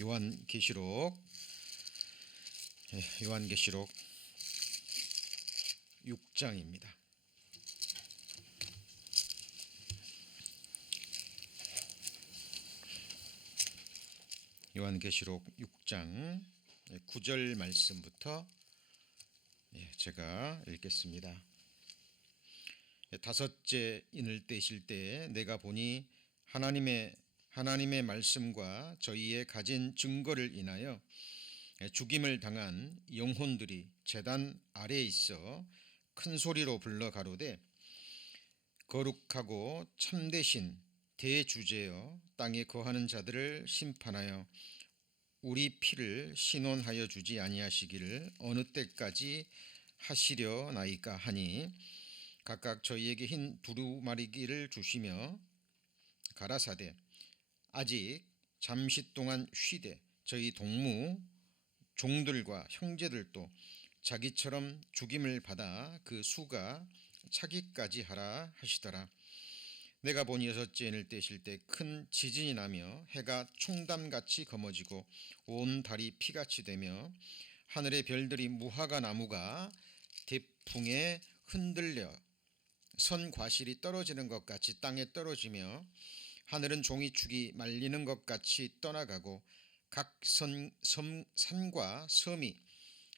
요한계시록 6장입니다. 요한계시록 6장 9절 말씀부터 제가 읽겠습니다. 다섯째 인을 떼실 때에 내가 보니 하나님의 말씀과 저희의 가진 증거를 인하여 죽임을 당한 영혼들이 제단 아래에 있어 큰 소리로 불러 가로되 거룩하고 참되신 대주제여 땅에 거하는 자들을 심판하여 우리 피를 신원하여 주지 아니하시기를 어느 때까지 하시려나이까 하니 각각 저희에게 흰 두루마리기를 주시며 가라사대 아직 잠시 동안 쉬되 저희 동무 종들과 형제들도 자기처럼 죽임을 받아 그 수가 차기까지 하라 하시더라. 내가 보니 여섯째 인을 떼실 때 큰 지진이 나며 해가 총담같이 검어지고 온 달이 피같이 되며 하늘의 별들이 무화과 나무가 대풍에 흔들려 선 과실이 떨어지는 것 같이 땅에 떨어지며 하늘은 종이축이 말리는 것 같이 떠나가고 각 산과 섬이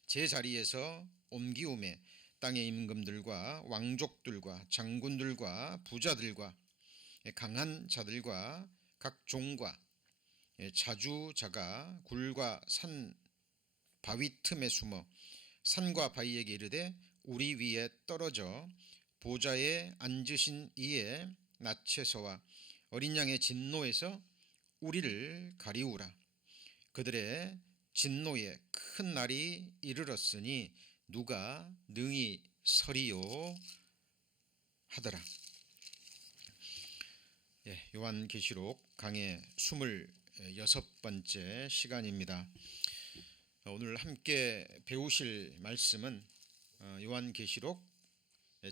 제자리에서 옮기움에 땅의 임금들과 왕족들과 장군들과 부자들과 강한 자들과 각 종과 자주자가 굴과 산 바위 틈에 숨어 산과 바위에게 이르되 우리 위에 떨어져 보좌에 앉으신 이의 낯에서와 어린 양의 진노에서 우리를 가리우라. 그들의 진노에 큰 날이 이르렀으니 누가 능히 서리요 하더라. 요한계시록 강의 26번째 시간입니다. 오늘 함께 배우실 말씀은 요한계시록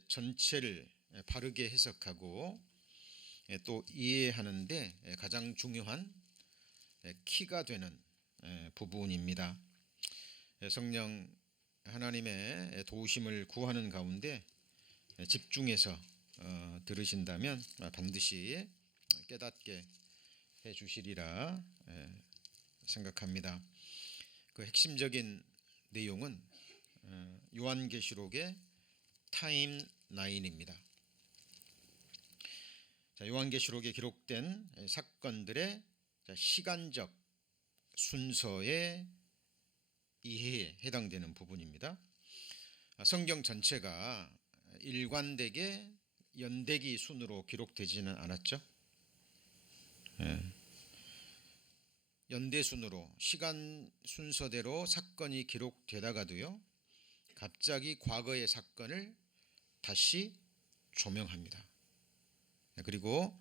전체를 바르게 해석하고 또 이해하는데 가장 중요한 키가 되는 부분입니다. 성령 하나님의 도우심을 구하는 가운데 집중해서 들으신다면 반드시 깨닫게 해 주시리라 생각합니다. 그 핵심적인 내용은 요한계시록의 타임라인입니다. 요한계시록에 기록된 사건들의 시간적 순서의 이해에 해당되는 부분입니다. 성경 전체가 일관되게 연대기 순으로 기록되지는 않았죠. 연대 순으로 시간 순서대로 사건이 기록되다가도요, 갑자기 과거의 사건을 다시 조명합니다. 그리고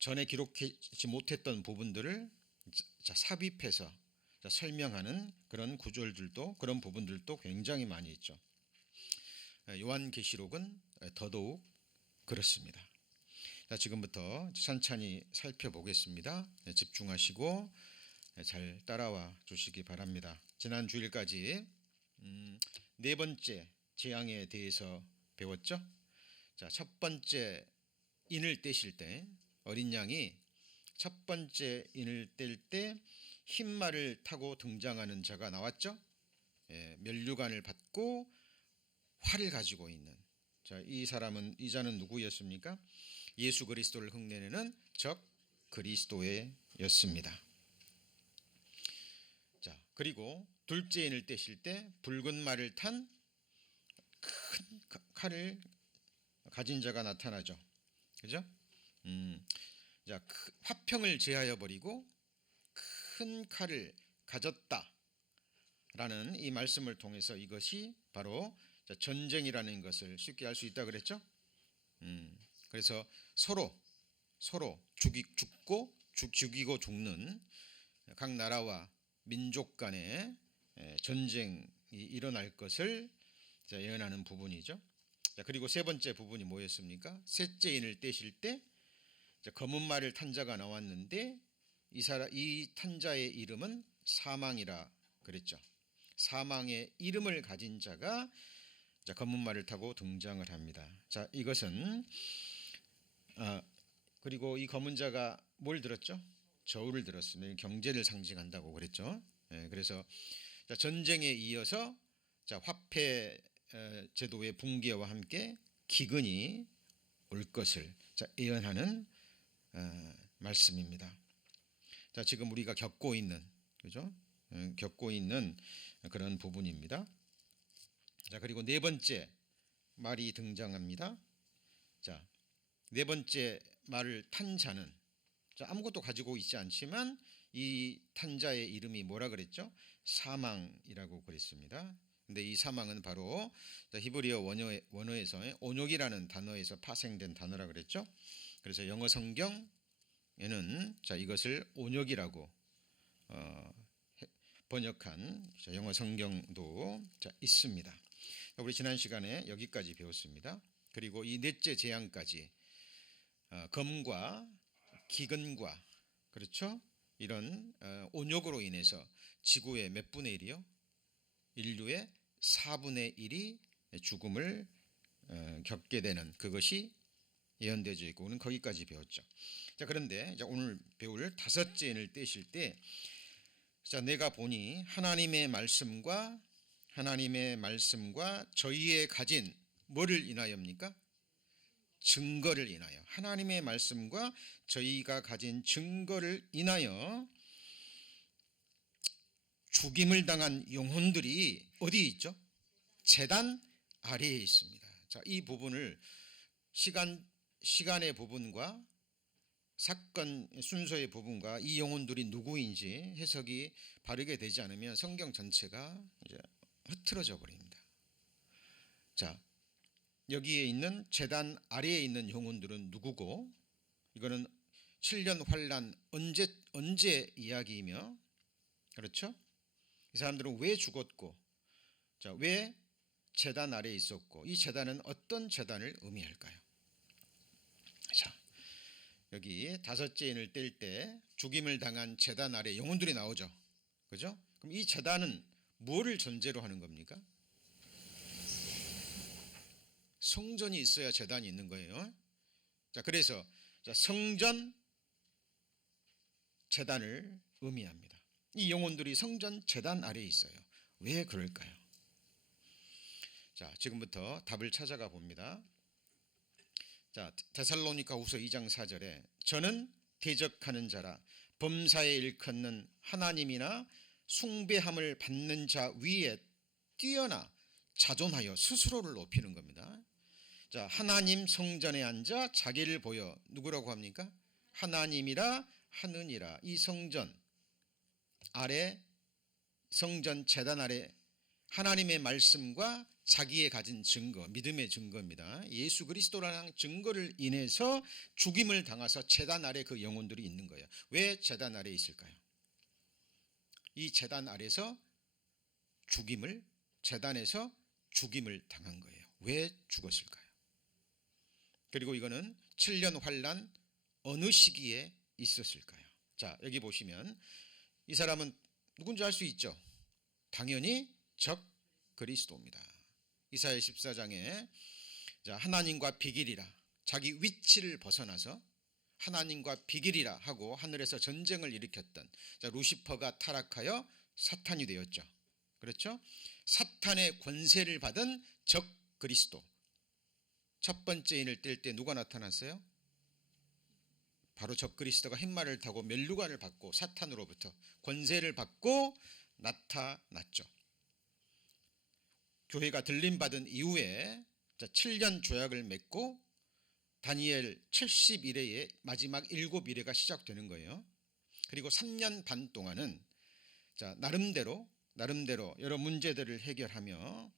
전에 기록하지 못했던 부분들을 삽입해서 설명하는 그런 구절들도 그런 부분들도 굉장히 많이 있죠. 요한계시록은 더더욱 그렇습니다. 지금부터 천천히 살펴보겠습니다. 집중하시고 잘 따라와 주시기 바랍니다. 지난 주일까지 네 번째 재앙에 대해서 배웠죠. 첫 번째 인을 떼실 때 어린 양이 첫 번째 인을 뗄 때 흰 말을 타고 등장하는 자가 나왔죠. 면류관을 받고 활을 가지고 있는 이 자는 누구였습니까? 예수 그리스도를 흉내내는 적 그리스도였습니다. 그리고 둘째 인을 떼실 때 붉은 말을 탄 큰 칼을 가진 자가 나타나죠. 그죠? 화평을 제하여 버리고 큰 칼을 가졌다라는 이 말씀을 통해서 이것이 바로 전쟁이라는 것을 쉽게 알 수 있다 그랬죠. 그래서 서로 죽이고 죽는 각 나라와 민족 간의 전쟁이 일어날 것을 예언하는 부분이죠. 그리고 세 번째 부분이 뭐였습니까? 셋째 인을 떼실 때 검은 말을 탄 자가 나왔는데 이 탄자의 이름은 사망이라 그랬죠. 사망의 이름을 가진 자가 검은 말을 타고 등장을 합니다. 자, 이것은 그리고 이 검은 자가 뭘 들었죠? 저울을 들었습니다. 경제를 상징한다고 그랬죠. 그래서 전쟁에 이어서 화폐 제도의 붕괴와 함께 기근이 올 것을 예언하는 말씀입니다. 자, 지금 우리가 겪고 있는, 그죠? 겪고 있는 그런 부분입니다. 자, 그리고 네 번째 말이 등장합니다. 자, 네 번째 말을 탄 자는 아무것도 가지고 있지 않지만 이 탄자의 이름이 뭐라 그랬죠? 사망이라고 그랬습니다. 근데 이 사망은 바로 히브리어 원어에서 온욕이라는 단어에서 파생된 단어라 그랬죠. 그래서 영어 성경에는 이것을 온욕이라고 번역한 영어 성경도 있습니다. 우리 지난 시간에 여기까지 배웠습니다. 그리고 이 넷째 재앙까지 검과 기근과, 그렇죠? 이런 온욕으로 인해서 지구의 몇 분의 1이요? 인류의 4분의 1이 죽음을 겪게 되는 그것이 예언되어져 있고, 우리는 거기까지 배웠죠. 자, 그런데 오늘 배울 다섯째 인을 떼실 때, 내가 보니 하나님의 말씀과 저희의 가진 뭐를 인하여입니까? 증거를 인하여. 하나님의 말씀과 저희가 가진 증거를 인하여 죽임을 당한 영혼들이 어디에 있죠? 제단 아래에 있습니다. 자, 이 부분을 시간의 부분과 사건 순서의 부분과 이 영혼들이 누구인지 해석이 바르게 되지 않으면 성경 전체가 이제 흐트러져 버립니다. 자, 여기에 있는 제단 아래에 있는 영혼들은 누구고, 이거는 7년 환란 언제 이야기이며, 그렇죠? 이 사람들은 왜 죽었고, 자, 왜 제단 아래에 있었고, 이 제단은 어떤 제단을 의미할까요? 자, 여기 다섯째 인을 뗄 때 죽임을 당한 제단 아래 영혼들이 나오죠. 그죠? 그럼 이 제단은 뭐를 전제로 하는 겁니까? 성전이 있어야 제단이 있는 거예요. 자, 그래서 성전 제단을 의미합니다. 이 영혼들이 성전 제단 아래에 있어요. 왜 그럴까요? 자, 지금부터 답을 찾아가 봅니다. 자, 데살로니가후서 2장 4절에 저는 대적하는 자라 범사에 일컫는 하나님이나 숭배함을 받는 자 위에 뛰어나 자존하여 스스로를 높이는 겁니다. 자, 하나님 성전에 앉아 자기를 보여 누구라고 합니까? 하나님이라 하느니라. 이 성전 아래, 성전 제단 아래 하나님의 말씀과 자기의 가진 증거, 믿음의 증거입니다. 예수 그리스도라는 증거를 인해서 죽임을 당해서 제단 아래 그 영혼들이 있는 거예요. 왜 제단 아래에 있을까요? 이 제단 아래서 제단에서 죽임을 당한 거예요. 왜 죽었을까요? 그리고 이거는 7년 환란 어느 시기에 있었을까요? 자, 여기 보시면 이 사람은 누군지 알 수 있죠? 당연히 적 그리스도입니다. 이사야 14장에 하나님과 비길이라, 자기 위치를 벗어나서 하나님과 비길이라 하고 하늘에서 전쟁을 일으켰던 루시퍼가 타락하여 사탄이 되었죠. 그렇죠? 사탄의 권세를 받은 적 그리스도. 첫 번째 인을 뗄 때 누가 나타났어요? 바로 적 그리스도가 흰말을 타고 멸류관을 받고 사탄으로부터 권세를 받고 나타났죠. 교회가 들림받은 이후에 7년 조약을 맺고 다니엘 70일의 마지막 7일회가 시작되는 거예요. 그리고 3년 반 동안은 나름대로 여러 문제들을 해결하며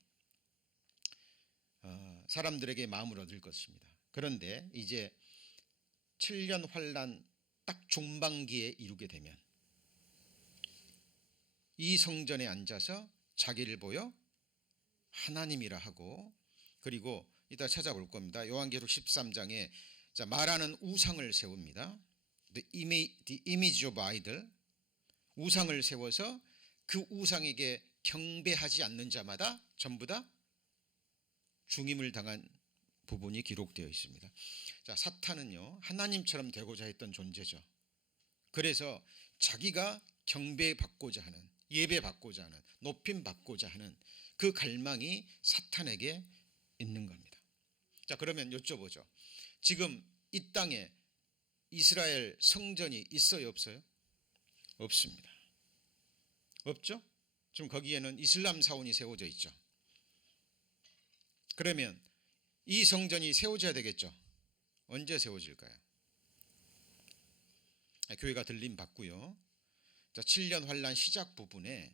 사람들에게 마음을 얻을 것입니다. 그런데 이제 7년 환란 딱 중반기에 이르게 되면 이 성전에 앉아서 자기를 보여 하나님이라 하고, 그리고 이따 찾아볼 겁니다. 요한계시록 13장에 말하는 우상을 세웁니다. the image of idol, 우상을 세워서 그 우상에게 경배하지 않는 자마다 전부 다 죽임을 당한 부분이 기록되어 있습니다. 자, 사탄은요, 하나님처럼 되고자 했던 존재죠. 그래서 자기가 경배받고자 하는, 예배받고자 하는, 높임받고자 하는 그 갈망이 사탄에게 있는 겁니다. 자, 그러면 여쭤보죠. 지금 이 땅에 이스라엘 성전이 있어요, 없어요? 없습니다. 없죠? 지금 거기에는 이슬람 사원이 세워져 있죠. 그러면 이 성전이 세워져야 되겠죠. 언제 세워질까요? 교회가 들림 받고요. 자, 7년 환란 시작 부분에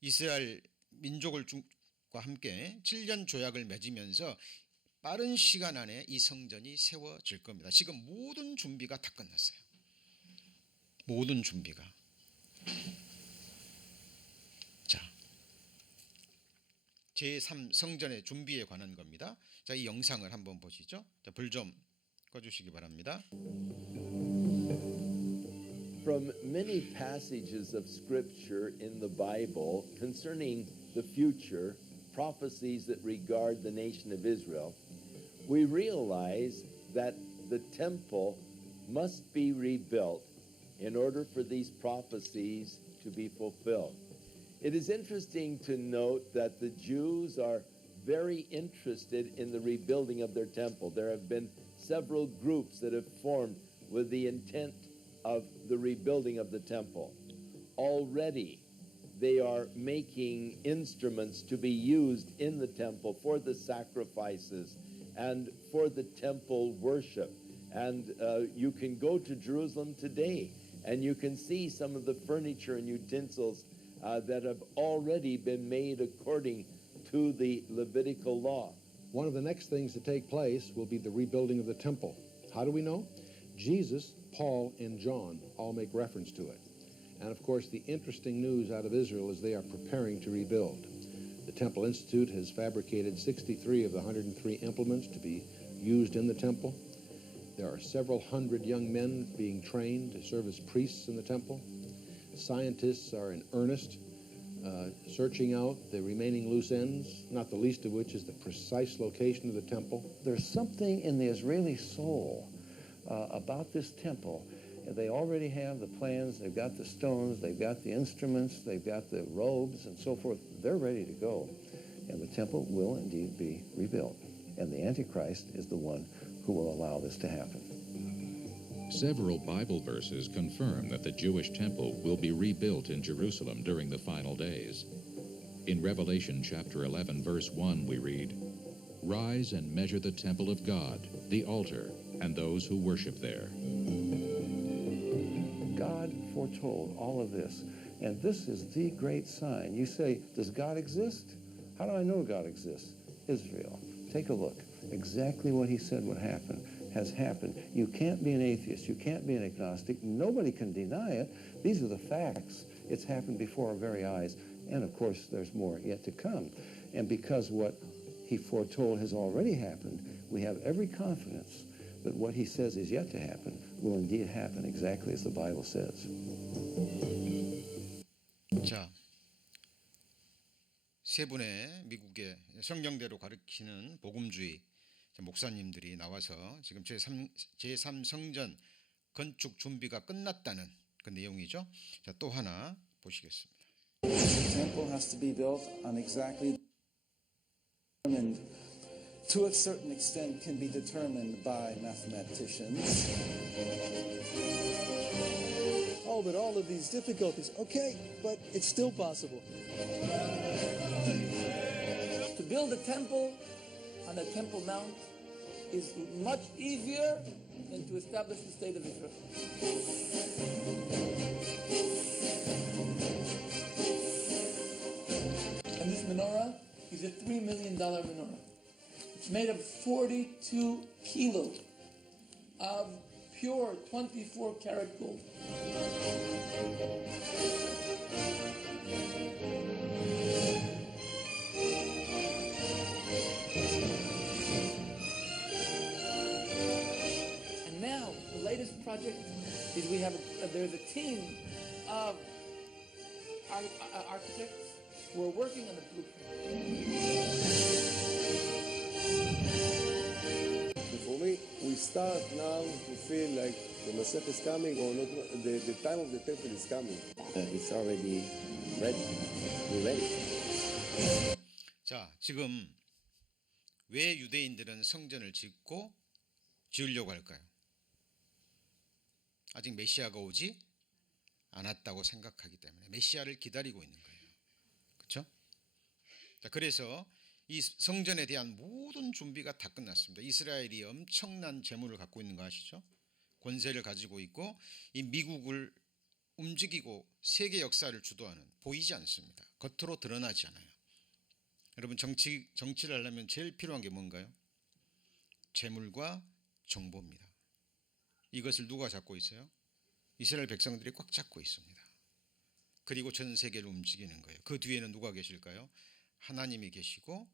이스라엘 민족과 함께 7년 조약을 맺으면서 빠른 시간 안에 이 성전이 세워질 겁니다. 지금 모든 준비가 다 끝났어요. 모든 준비가. 자, 제3 성전의 준비에 관한 겁니다. 자, 이 영상을 한번 보시죠. 자, 불 좀 꺼주시기 바랍니다. From many passages of Scripture in the Bible concerning the future, prophecies that regard the nation of Israel, we realize that the temple must be rebuilt in order for these prophecies to be fulfilled. It is interesting to note that the Jews are very interested in the rebuilding of their temple. There have been several groups that have formed with the intent of the rebuilding of the temple. Already, they are making instruments to be used in the temple for the sacrifices and for the temple worship. And you can go to Jerusalem today and you can see some of the furniture and utensils that have already been made according to the Levitical law. One of the next things to take place will be the rebuilding of the temple. How do we know? Jesus, Paul, and John all make reference to it. And of course, the interesting news out of Israel is they are preparing to rebuild. The Temple Institute has fabricated 63 of the 103 implements to be used in the temple. There are several hundred young men being trained to serve as priests in the temple. Scientists are in earnest, searching out the remaining loose ends, not the least of which is the precise location of the temple. There's something in the Israeli soul about this temple. They already have the plans, they've got the stones, they've got the instruments, they've got the robes and so forth. They're ready to go. And the temple will indeed be rebuilt. And the Antichrist is the one who will allow this to happen. Several Bible verses confirm that the Jewish temple will be rebuilt in Jerusalem during the final days. In Revelation chapter 11, verse 1, we read, "Rise and measure the temple of God, the altar, and those who worship there." God foretold all of this, and this is the great sign. You say, does God exist? How do I know God exists? Israel. Take a look. Exactly what he said would happen has happened. You can't be an atheist. You can't be an agnostic. Nobody can deny it. These are the facts. It's happened before our very eyes. And, of course, there's more yet to come. And because what he foretold has already happened, we have every confidence that what he says is yet to happen will indeed happen exactly as the Bible says. 자, 세 분의 미국의 성경대로 가르치는 복음주의 목사님들이 나와서 지금 제3 성전 건축 준비가 끝났다는 그 내용이죠. 자, 또 하나 보시겠습니다. The temple has to be built on exactly determined, to a certain extent can be determined by mathematicians. Oh, but all of these difficulties, okay, but it's still possible. To build a temple on a Temple Mount is much easier than to establish the state of Israel. And this menorah is a $3 million menorah. It's made of 42 kilos of pure 24 karat gold. And now the latest project is there's a team of architects who are working on the blueprint. For me, we start now to feel like the Masech is coming, or not, the time of the temple is coming. It's already ready. We're ready. 자, 지금 왜 유대인들은 성전을 지으려고 할까요? 아직 메시아가 오지 않았다고 생각하기 때문에 메시아를 기다리고 있는 거예요. 그렇죠? 자, 그래서 이 성전에 대한 모든 준비가 다 끝났습니다. 이스라엘이 엄청난 재물을 갖고 있는 거 아시죠? 권세를 가지고 있고 이 미국을 움직이고 세계 역사를 주도하는, 보이지 않습니다. 겉으로 드러나지 않아요. 여러분, 정치를 하려면 제일 필요한 게 뭔가요? 재물과 정보입니다. 이것을 누가 잡고 있어요? 이스라엘 백성들이 꽉 잡고 있습니다. 그리고 전 세계를 움직이는 거예요. 그 뒤에는 누가 계실까요? 하나님이 계시고,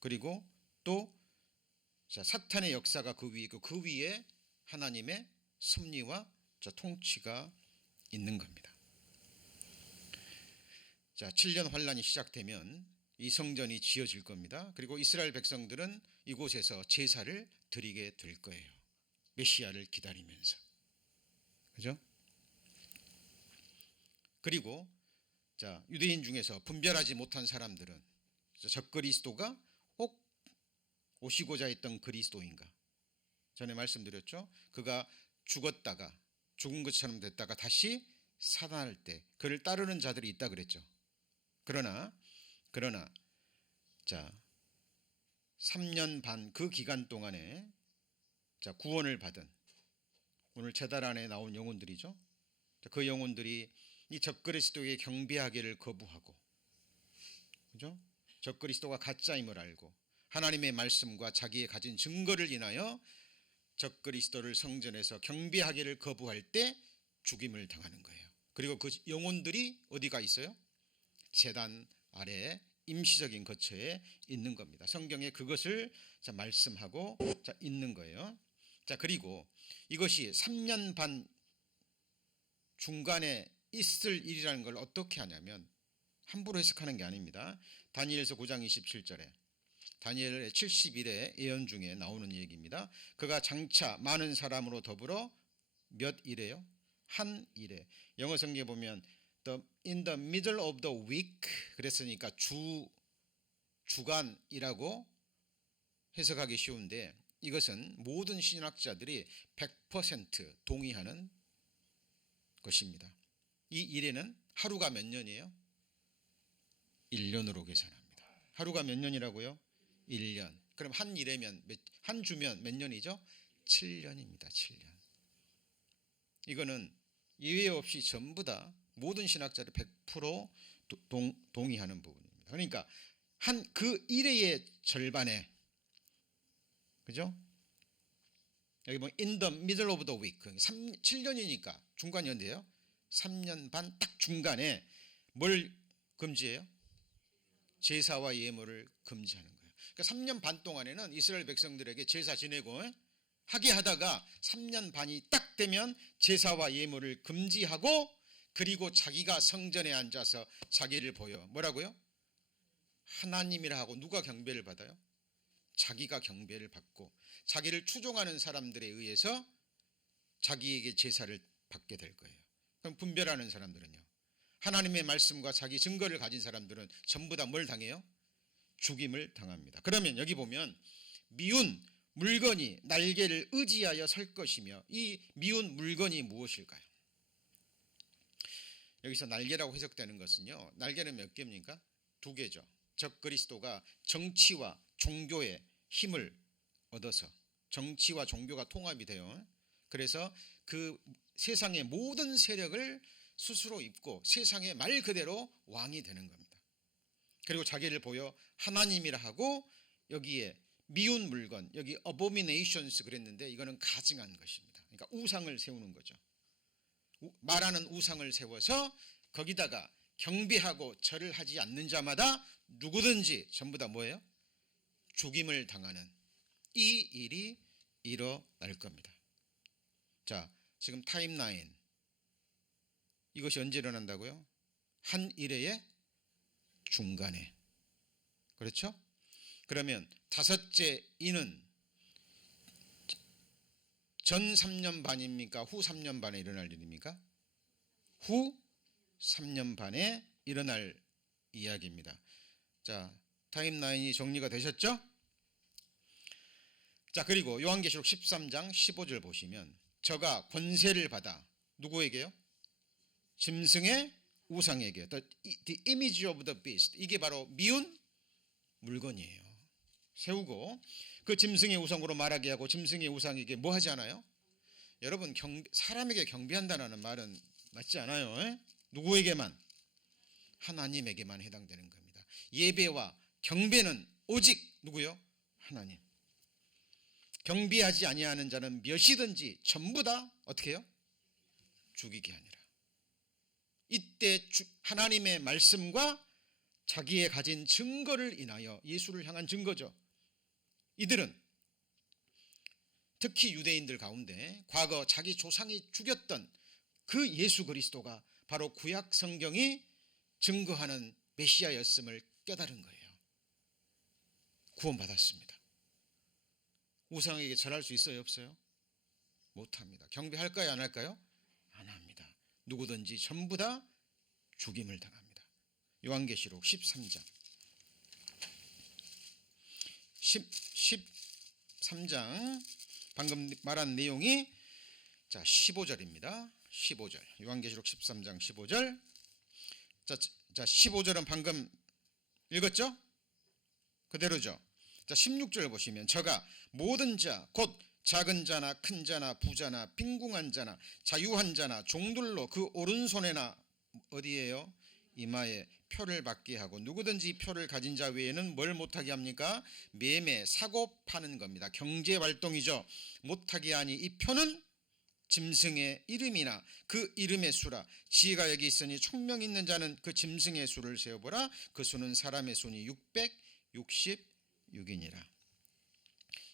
그리고 또 사탄의 역사가 그 위에 있고, 그 위에 하나님의 섭리와 통치가 있는 겁니다. 자, 7년 환란이 시작되면 이 성전이 지어질 겁니다. 그리고 이스라엘 백성들은 이곳에서 제사를 드리게 될 거예요. 메시아를 기다리면서. 그죠? 그리고 자, 유대인 중에서 분별하지 못한 사람들은 적그리스도가 꼭 오시고자 했던 그리스도인가? 전에 말씀드렸죠. 그가 죽었다가 죽은 것처럼 됐다가 다시 살아날 때 그를 따르는 자들이 있다 그랬죠. 그러나 자, 3년 반 그 기간 동안에 자, 구원을 받은 오늘 제단 안에 나온 영혼들이죠. 그 영혼들이 이 적그리스도에게 경배하기를 거부하고, 그죠? 적그리스도가 가짜임을 알고 하나님의 말씀과 자기의 가진 증거를 인하여 적그리스도를 성전에서 경배하기를 거부할 때 죽임을 당하는 거예요. 그리고 그 영혼들이 어디가 있어요? 제단 아래에 임시적인 거처에 있는 겁니다. 성경에 그것을 말씀하고 있는 거예요. 자, 그리고 이것이 3년 반 중간에 있을 일이라는 걸 어떻게 하냐면 함부로 해석하는 게 아닙니다. 다니엘서 9장 27절에 다니엘의 70일의 예언 중에 나오는 얘기입니다. 그가 장차 많은 사람으로 더불어 몇 일에요? 한 일에. 영어 성경에 보면 in the middle of the week 그랬으니까 주간이라고 해석하기 쉬운데 이것은 모든 신학자들이 100% 동의하는 것입니다. 이 일에는 하루가 몇 년이에요? 1년으로 계산합니다. 하루가 몇 년이라고요? 1년. 그럼 한 일에면 한 주면 몇 년이죠? 7년입니다. 7년. 이거는 예외 없이 전부 다 모든 신학자들 100% 동의하는 부분입니다. 그러니까 한 그 일의 절반에, 그죠? 여기 보면 in the middle of the week 7년이니까 중간이 언제예요? 3년 반 딱 중간에 뭘 금지해요? 제사와 예물을 금지하는 거예요. 그러니까 3년 반 동안에는 이스라엘 백성들에게 제사 지내고 하게 하다가 3년 반이 딱 되면 제사와 예물을 금지하고 그리고 자기가 성전에 앉아서 자기를 보여. 뭐라고요? 하나님이라 하고 누가 경배를 받아요? 자기가 경배를 받고 자기를 추종하는 사람들에 의해서 자기에게 제사를 받게 될 거예요. 그럼 분별하는 사람들은요? 하나님의 말씀과 자기 증거를 가진 사람들은 전부 다 뭘 당해요? 죽임을 당합니다. 그러면 여기 보면 미운 물건이 날개를 의지하여 설 것이며 이 미운 물건이 무엇일까요? 여기서 날개라고 해석되는 것은요. 날개는 몇 개입니까? 2개죠. 적그리스도가 정치와 종교의 힘을 얻어서 정치와 종교가 통합이 돼요. 그래서 그 세상의 모든 세력을 스스로 입고 세상의 말 그대로 왕이 되는 겁니다. 그리고 자기를 보여 하나님이라 하고 여기에 미운 물건, 여기 abominations 그랬는데 이거는 가증한 것입니다. 그러니까 우상을 세우는 거죠. 말하는 우상을 세워서 거기다가 경배하고 절을 하지 않는 자마다 누구든지 전부 다 뭐예요? 죽임을 당하는 이 일이 일어날 겁니다. 자, 지금 타임라인 이것이 언제 일어난다고요? 한 일회의 중간에. 그렇죠? 그러면 다섯째 이는 전 3년 반입니까? 후 3년 반에 일어날 일입니까? 후 3년 반에 일어날 이야기입니다. 자, 타임라인이 정리가 되셨죠? 자, 그리고 요한계시록 13장 15절 보시면 저가 권세를 받아 누구에게요? 짐승의 우상에게. The image of the beast. 이게 바로 미운 물건이에요. 세우고 그 짐승의 우상으로 말하게 하고 짐승의 우상에게 뭐 하지 않아요? 여러분, 사람에게 경배한다는 말은 맞지 않아요. 에? 누구에게만? 하나님에게만 해당되는 겁니다. 예배와 경배는 오직 누구요? 하나님. 경배하지 아니하는 자는 몇이든지 전부 다 어떻게 해요? 죽이게 하니라. 이때 하나님의 말씀과 자기의 가진 증거를 인하여, 예수를 향한 증거죠. 이들은 특히 유대인들 가운데 과거 자기 조상이 죽였던 그 예수 그리스도가 바로 구약 성경이 증거하는 메시아였음을 깨달은 거예요. 구원받았습니다. 우상에게 절할 수 있어요, 없어요? 못합니다. 경배할까요, 안 할까요? 안 합니다. 누구든지 전부 다 죽임을 당합니다. 요한계시록 13장 13장 방금 말한 내용이 자 15절입니다. 15절 요한계시록 13장 15절. 자 15절은 방금 읽었죠? 그대로죠. 자 16절 보시면 저가 모든 자 곧 작은 자나 큰 자나 부자나 빈궁한 자나 자유한 자나 종들로 그 오른손에나 어디에요? 이마에 표를 받게 하고 누구든지 표를 가진 자 외에는 뭘 못하게 합니까? 매매 사고 파는 겁니다. 경제활동이죠. 못하게 하니 이 표는 짐승의 이름이나 그 이름의 수라. 지혜가 여기 있으니 총명 있는 자는 그 짐승의 수를 세어보라. 그 수는 사람의 수니 666이니라.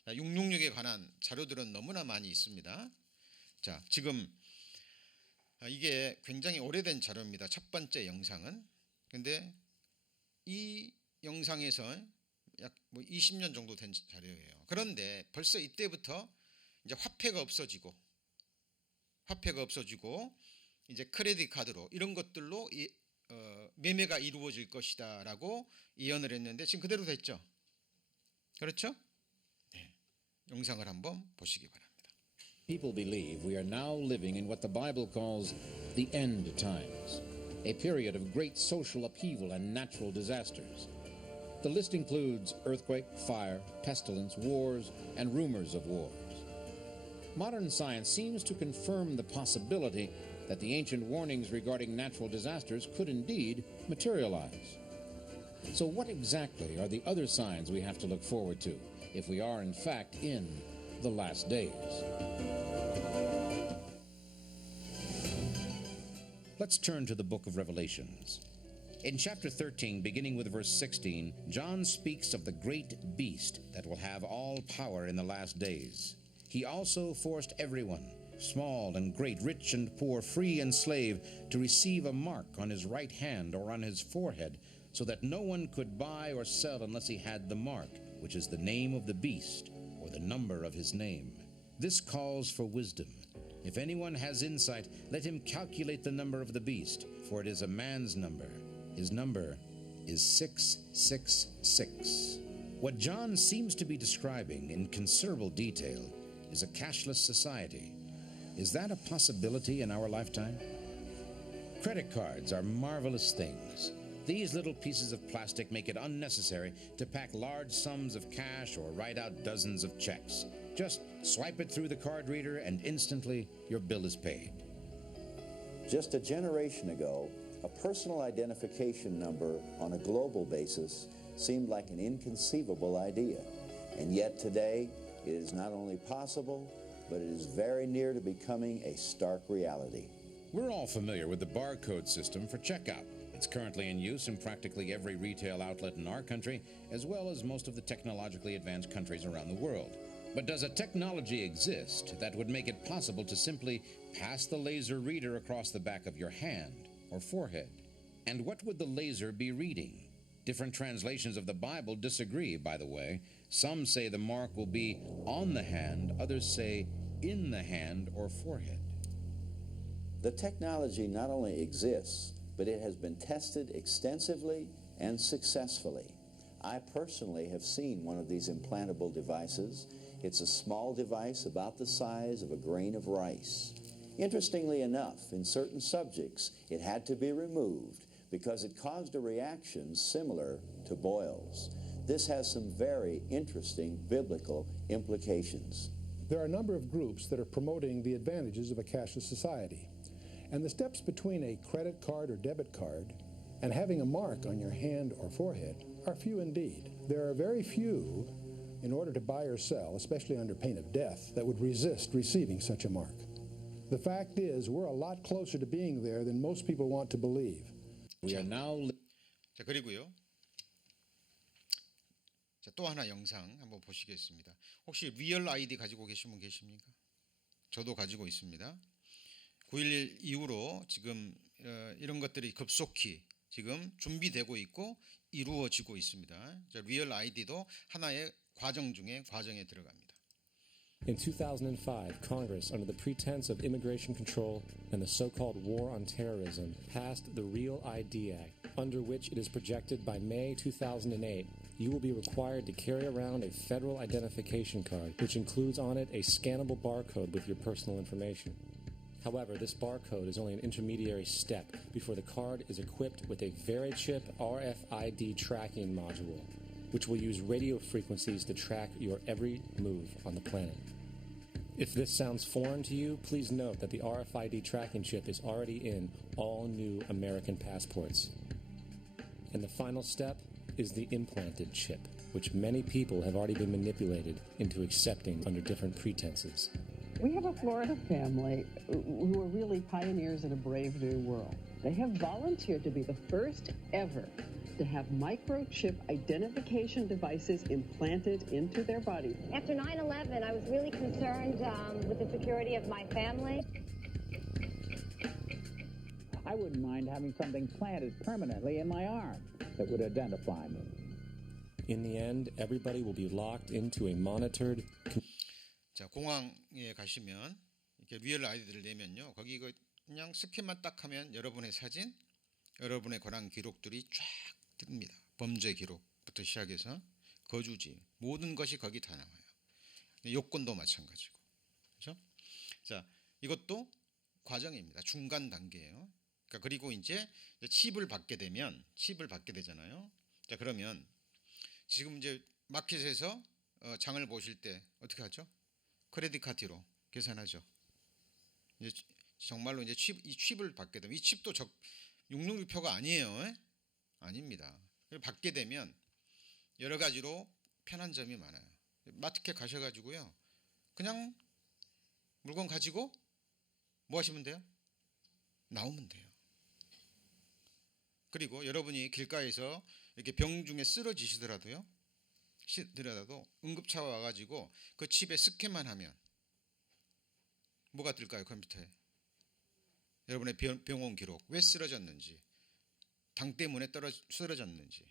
666에 관한 자료들은 너무나 많이 있습니다. 자, 지금 이게 굉장히 오래된 자료입니다. 첫 번째 영상은. 근데 이 영상에서 약 20년 정도 된 자료예요. 그런데 벌써 이때부터 이제 화폐가 없어지고 이제 크레딧 카드로 이런 것들로 매매가 이루어질 것이다라고 예언을 했는데 지금 그대로 됐죠. 그렇죠? 네. 영상을 한번 보시기 바랍니다. People believe we are now living in what the Bible calls the end times, a period of great social upheaval and natural disasters. The list includes earthquake, fire, pestilence, wars, and rumors of wars. Modern science seems to confirm the possibility that the ancient warnings regarding natural disasters could indeed materialize. So what exactly are the other signs we have to look forward to if we are in fact in the last days? Let's turn to the book of Revelations. In chapter 13, beginning with verse 16, John speaks of the great beast that will have all power in the last days. He also forced everyone, small and great, rich and poor, free and slave, to receive a mark on his right hand or on his forehead, so that no one could buy or sell unless he had the mark, which is the name of the beast or the number of his name. This calls for wisdom. If anyone has insight, let him calculate the number of the beast, for it is a man's number. His number is 666. What John seems to be describing in considerable detail is a cashless society. Is that a possibility in our lifetime? Credit cards are marvelous things. These little pieces of plastic make it unnecessary to pack large sums of cash or write out dozens of checks. Just swipe it through the card reader and instantly your bill is paid. Just a generation ago, a personal identification number on a global basis seemed like an inconceivable idea. And yet today, it is not only possible, but it is very near to becoming a stark reality. We're all familiar with the barcode system for checkout. It's currently in use in practically every retail outlet in our country, as well as most of the technologically advanced countries around the world. But does a technology exist that would make it possible to simply pass the laser reader across the back of your hand or forehead? And what would the laser be reading? Different translations of the Bible disagree, by the way. Some say the mark will be on the hand, others say in the hand or forehead. The technology not only exists, but it has been tested extensively and successfully. I personally have seen one of these implantable devices. It's a small device about the size of a grain of rice. Interestingly enough, in certain subjects, it had to be removed because it caused a reaction similar to boils. This has some very interesting biblical implications. There are a number of groups that are promoting the advantages of a cashless society. And the steps between a credit card or debit card and having a mark on your hand or forehead are few indeed. There are very few, in order to buy or sell, especially under pain of death, that would resist receiving such a mark. The fact is, we're a lot closer to being there than most people want to believe. We are now 자, 그리고요. 자, 또 하나 영상 한번 보시겠습니다. 혹시 리얼 아이디 가지고 계신 분 계십니까? 저도 가지고 있습니다. 9.11 이후로 지금 이런 것들이 급속히 지금 준비되고 있고 이루어지고 있습니다. 자, 리얼 아이디도 하나의 과정에 들어갑니다. In 2005, Congress, under the pretense of immigration control and the so-called War on Terrorism, passed the REAL ID Act, under which it is projected by May 2008, you will be required to carry around a federal identification card, which includes on it a scannable barcode with your personal information. However, this barcode is only an intermediary step before the card is equipped with a VeriChip RFID tracking module, which will use radio frequencies to track your every move on the planet. If this sounds foreign to you, please note that the RFID tracking chip is already in all new American passports. And the final step is the implanted chip, which many people have already been manipulated into accepting under different pretenses. We have a Florida family who are really pioneers in a brave new world. They have volunteered to be the first ever to have microchip identification devices implanted into their body. After 9/11, I was really concerned with the security of my family. I wouldn't mind having something planted permanently in my arm that would identify me. In the end, everybody will be locked into a monitored. 자, 공항에 가시면 이렇게 리얼 아이디를 내면요, 거기 그냥 스캔만 딱 하면 여러분의 사진, 여러분의 권한 기록들이 쫙 뜹니다. 범죄 기록부터 시작해서 거주지 모든 것이 거기 다 나와요. 요건도 마찬가지고, 그렇죠? 자, 이것도 과정입니다. 중간 단계예요. 그러니까 그리고 이제 칩을 받게 되잖아요. 자, 그러면 지금 이제 마켓에서 장을 보실 때 어떻게 하죠? 크레딧 카드로 계산하죠. 이제 정말로 이제 이 칩을 받게 되면 이 칩도 666표가 아니에요. 아닙니다. 받게 되면 여러 가지로 편한 점이 많아요. 마트켓 가셔가지고요, 그냥 물건 가지고 뭐 하시면 돼요? 나오면 돼요. 그리고 여러분이 길가에서 이렇게 병 중에 쓰러지시더라도 응급차가 와가지고 그 칩에 스캔만 하면 뭐가 뜰까요? 컴퓨터에 여러분의 병원 기록, 왜 쓰러졌는지, 당 때문에 쓰러졌는지,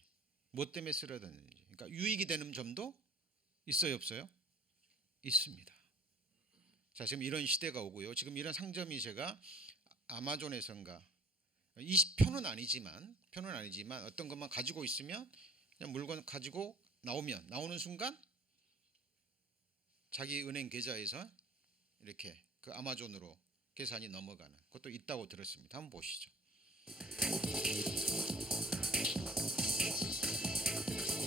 뭐 때문에 쓰러졌는지. 그러니까 유익이 되는 점도 있어요, 없어요? 있습니다. 자, 지금 이런 시대가 오고요. 지금 이런 상점이 제가 아마존에선가 표는 아니지만 어떤 것만 가지고 있으면 그냥 물건 가지고 나오는 순간 자기 은행 계좌에서 이렇게 그 아마존으로 계산이 넘어가는 것도 있다고 들었습니다. 한번 보시죠.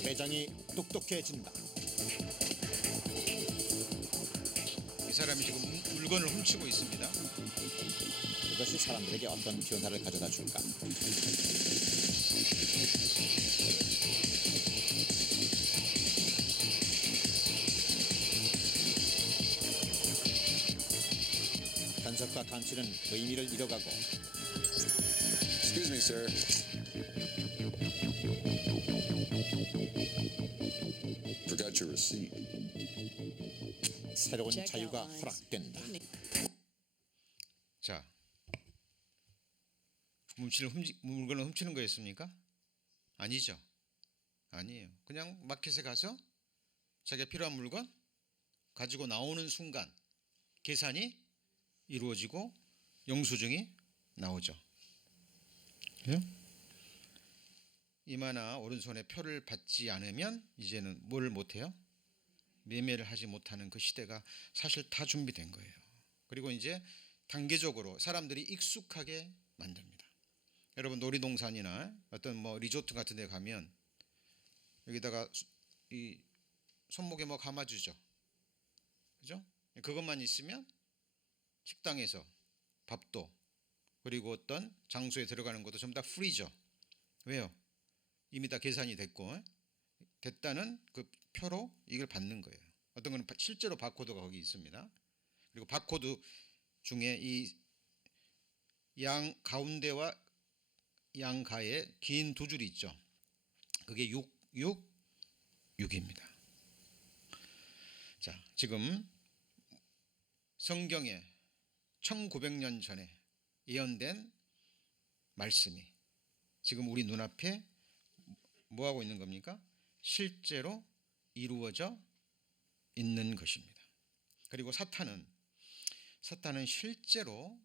매장이 똑똑해진다. 이 사람이 지금 물건을 훔치고 있습니다. 그것이 사람들에게 어떤 변화를 가져다 줄까? 단속과 감시는 의미를 잃어가고. Excuse me, sir. Forgot your receipt. 새로운 자유가 허락된다. 자, 물건을 훔치는 거였습니까? 아니죠. 아니에요. 그냥 마켓에 가서 자기가 필요한 물건 가지고 나오는 순간 계산이 이루어지고 영수증이 나오죠. 그죠? 이마나 오른손에 표를 받지 않으면 이제는 뭘 못해요? 매매를 하지 못하는 그 시대가 사실 다 준비된 거예요. 그리고 이제 단계적으로 사람들이 익숙하게 만듭니다. 여러분 놀이동산이나 어떤 뭐 리조트 같은 데 가면 여기다가 이 손목에 뭐 감아주죠. 그죠? 그것만 있으면 식당에서 밥도 그리고 어떤 장소에 들어가는 것도 전부 다 프리죠. 왜요? 이미 다 계산이 됐다는 그 표로 이걸 받는 거예요. 어떤 거는 실제로 바코드가 거기 있습니다. 그리고 바코드 중에 이 양 가운데와 양가에 긴 두 줄이 있죠. 그게 666입니다. 자, 지금 성경에 1900년 전에 예언된 말씀이 지금 우리 눈앞에 뭐 하고 있는 겁니까? 실제로 이루어져 있는 것입니다. 그리고 사탄은 실제로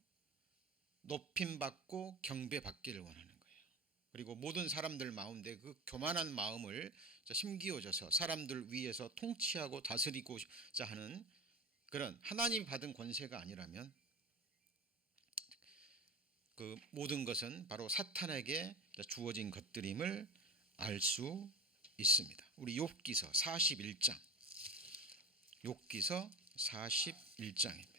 높임받고 경배받기를 원하는 거예요. 그리고 모든 사람들 마음대 그 교만한 마음을 심기어져서 사람들 위에서 통치하고 다스리고자 하는 그런 하나님이 받은 권세가 아니라면 그 모든 것은 바로 사탄에게 주어진 것들임을 알 수 있습니다. 우리 욥기서 41장, 욥기서 41장입니다.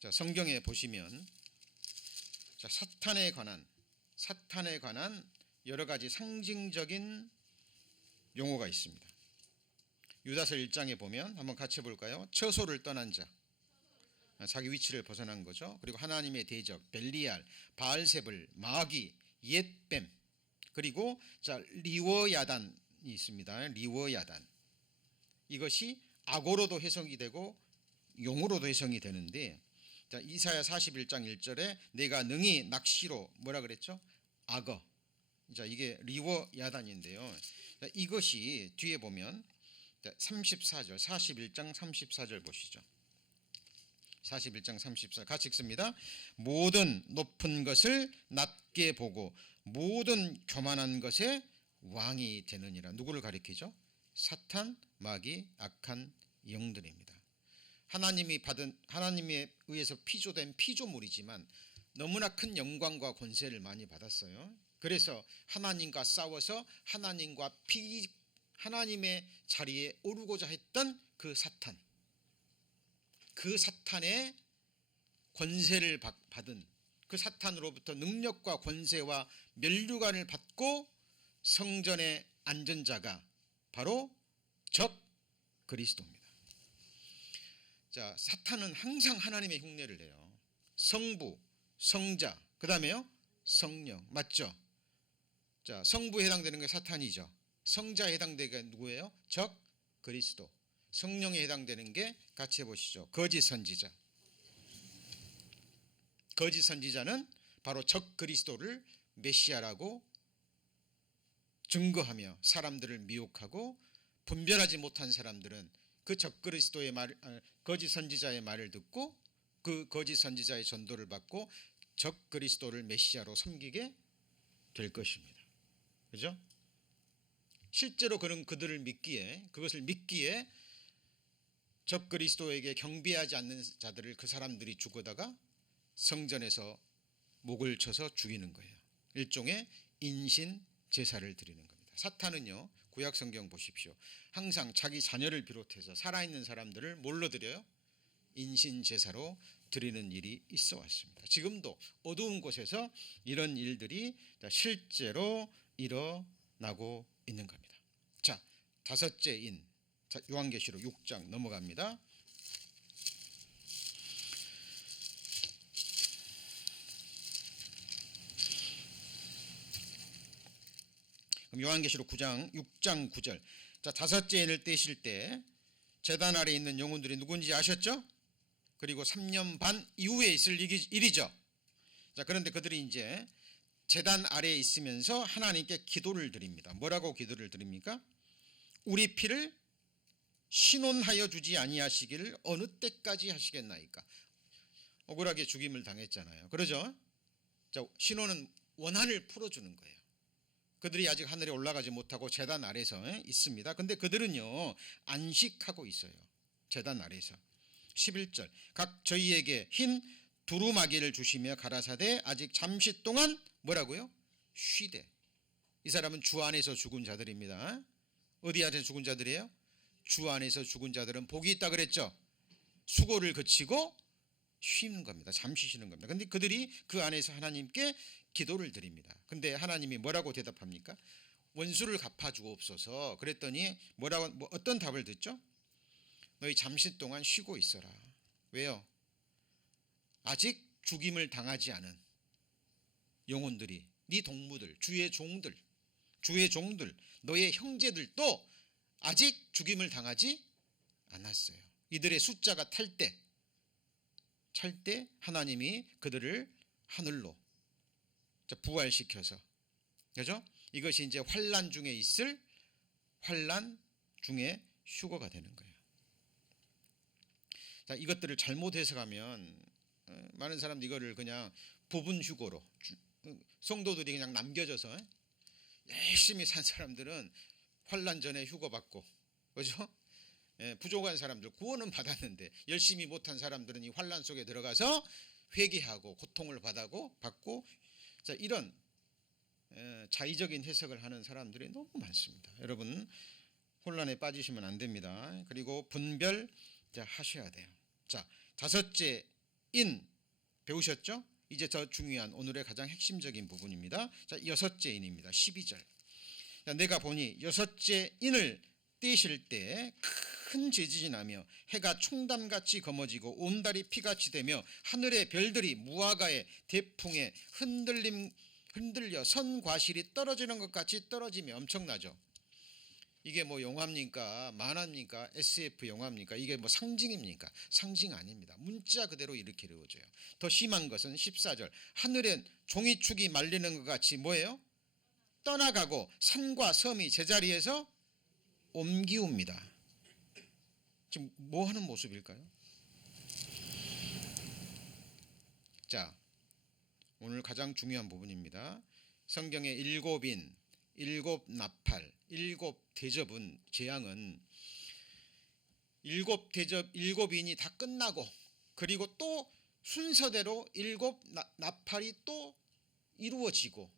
자, 성경에 보시면 자, 사탄에 관한 여러 가지 상징적인 용어가 있습니다. 유다서 1장에 보면 한번 같이 볼까요? 처소를 떠난 자, 자기 위치를 벗어난 거죠. 그리고 하나님의 대적 벨리알, 바알세불, 마귀, 옅뱀, 그리고 자 리워야단이 있습니다. 리워야단, 이것이 악어로도 해석이 되고 용으로도 해석이 되는데, 자 이사야 41장 1절에 내가 능히 낚시로 뭐라 그랬죠? 악어. 자 이게 리워야단인데요. 자, 이것이 뒤에 보면 34절, 41장 34절 보시죠. 41장 34절 같이 읽습니다. 모든 높은 것을 낮게 보고 모든 교만한 것에 왕이 되느니라. 누구를 가리키죠? 사탄, 마귀, 악한 영들입니다. 하나님에 의해서 피조된 피조물이지만 너무나 큰 영광과 권세를 많이 받았어요. 그래서 하나님과 싸워서 하나님의 자리에 오르고자 했던 그 사탄의 권세를 받은 그 사탄으로부터 능력과 권세와 면류관을 받고 성전에 앉은 자가 바로 적 그리스도입니다. 자, 사탄은 항상 하나님의 흉내를 내요. 성부, 성자, 그 다음에요 성령, 맞죠? 자, 성부에 해당되는 게 사탄이죠. 성자에 해당되는 게 누구예요? 적 그리스도. 성령에 해당되는 게 같이 해보시죠. 거짓 선지자. 거짓 선지자는 바로 적 그리스도를 메시아라고 증거하며 사람들을 미혹하고, 분별하지 못한 사람들은 그 적 그리스도의 거짓 선지자의 말을 듣고 그 거짓 선지자의 전도를 받고 적 그리스도를 메시아로 섬기게 될 것입니다. 그죠? 실제로 그것을 믿기에 적 그리스도에게 경배하지 않는 자들을 그 사람들이 죽어다가 성전에서 목을 쳐서 죽이는 거예요. 일종의 인신 제사를 드리는 겁니다. 사탄은요, 구약 성경 보십시오. 항상 자기 자녀를 비롯해서 살아있는 사람들을 뭘로 드려요? 인신 제사로 드리는 일이 있어 왔습니다. 지금도 어두운 곳에서 이런 일들이 실제로 일어나고 있는 겁니다. 자, 다섯째 인. 자, 요한계시록 6장 넘어갑니다. 그럼 요한계시록 6장 9절. 자, 다섯째 인을 떼실 때 제단 아래 있는 영혼들이 누군지 아셨죠? 그리고 3년 반 이후에 있을 일이죠. 자, 그런데 그들이 이제 제단 아래에 있으면서 하나님께 기도를 드립니다. 뭐라고 기도를 드립니까? 우리 피를 신원하여 주지 아니하시기를 어느 때까지 하시겠나이까? 억울하게 죽임을 당했잖아요. 그러죠? 자, 신원은 원한을 풀어주는 거예요. 그들이 아직 하늘에 올라가지 못하고 제단 아래서 있습니다. 근데 그들은요 안식하고 있어요. 제단 아래서. 11절 각 저희에게 흰 두루마기를 주시며 가라사대 아직 잠시 동안 뭐라고요? 쉬되. 이 사람은 주 안에서 죽은 자들입니다. 어디 안에서 죽은 자들이에요? 주 안에서 죽은 자들은 복이 있다 그랬죠. 수고를 그치고 쉬는 겁니다. 잠시 쉬는 겁니다. 근데 그들이 그 안에서 하나님께 기도를 드립니다. 근데 하나님이 뭐라고 대답합니까? 원수를 갚아주옵소서. 그랬더니 뭐라고 어떤 답을 듣죠? 너희 잠시 동안 쉬고 있어라. 왜요? 아직 죽임을 당하지 않은 영혼들이 네 동무들, 주의 종들, 너의 형제들도 아직 죽임을 당하지 않았어요. 이들의 숫자가 찰 때 하나님이 그들을 하늘로 부활시켜서, 그죠? 이것이 이제 환난 중에 있을 환난 중에 휴거가 되는 거예요. 자, 이것들을 잘못 해석하면 많은 사람들이 이거를 그냥 부분 휴거로, 성도들이 그냥 남겨져서 열심히 산 사람들은 환난 전에 휴거 받고, 그죠? 부족한 사람들 구원은 받았는데 열심히 못한 사람들은 이 환난 속에 들어가서 회개하고 고통을 받고, 자, 이런 자의적인 해석을 하는 사람들이 너무 많습니다. 여러분 혼란에 빠지시면 안 됩니다. 그리고 분별 하셔야 돼요. 자, 다섯째 인 배우셨죠? 이제 더 중요한 오늘의 가장 핵심적인 부분입니다. 자, 여섯째 인입니다. 12절. 자, 내가 보니 여섯째 인을 떼실 때 큰 재진이 나며 해가 총담같이 검어지고 온 달이 피같이 되며 하늘의 별들이 무화과의 대풍에 흔들려 선과실이 떨어지는 것 같이 떨어지며. 엄청나죠? 이게 뭐 영화입니까? 만화입니까? SF 영화입니까? 이게 뭐 상징입니까? 상징 아닙니다. 문자 그대로 이렇게 이루어져요. 더 심한 것은 14절. 하늘엔 종이축이 말리는 것 같이 뭐예요? 떠나가고 산과 섬이 제자리에서 옮기웁니다. 지금 뭐 하는 모습일까요? 자, 오늘 가장 중요한 부분입니다. 성경의 일곱인, 일곱 나팔, 일곱 대접은, 재앙은 일곱 대접, 일곱인이 다 끝나고 그리고 또 순서대로 일곱 나팔이 또 이루어지고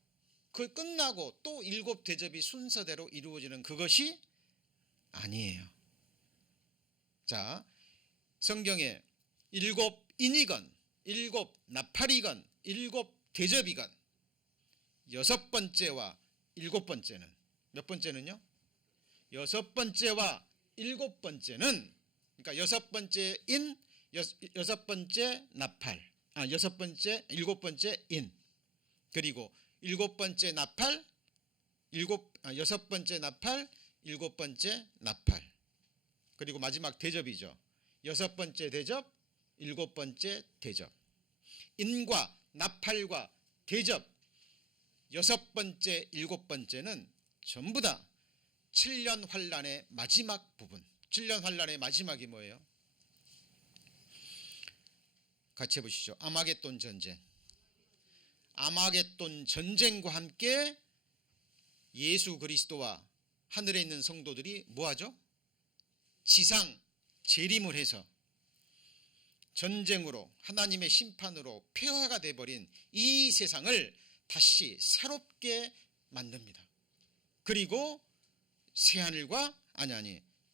그 끝나고 또 일곱 대접이 순서대로 이루어지는 그것이 아니에요. 자, 성경에 일곱 인이건 일곱 나팔이건 일곱 대접이건 여섯 번째와 일곱 번째는, 몇 번째는요? 여섯 번째와 일곱 번째는, 그러니까 여섯 번째 인, 여섯 번째 나팔, 여섯 번째, 일곱 번째 인, 그리고 일곱 번째 나팔, 여섯 번째 나팔, 일곱 번째 나팔, 그리고 마지막 대접이죠. 여섯 번째 대접, 일곱 번째 대접. 인과 나팔과 대접 여섯 번째, 일곱 번째는 전부 다 7년 환란의 마지막 부분. 7년 환란의 마지막이 뭐예요? 같이 해보시죠. 아마겟돈 전쟁. 아마겟돈 전쟁과 함께 예수 그리스도와 하늘에 있는 성도들이 뭐하죠? 지상 재림을 해서 전쟁으로 하나님의 심판으로 폐허가 되어버린 이 세상을 다시 새롭게 만듭니다. 그리고 새하늘과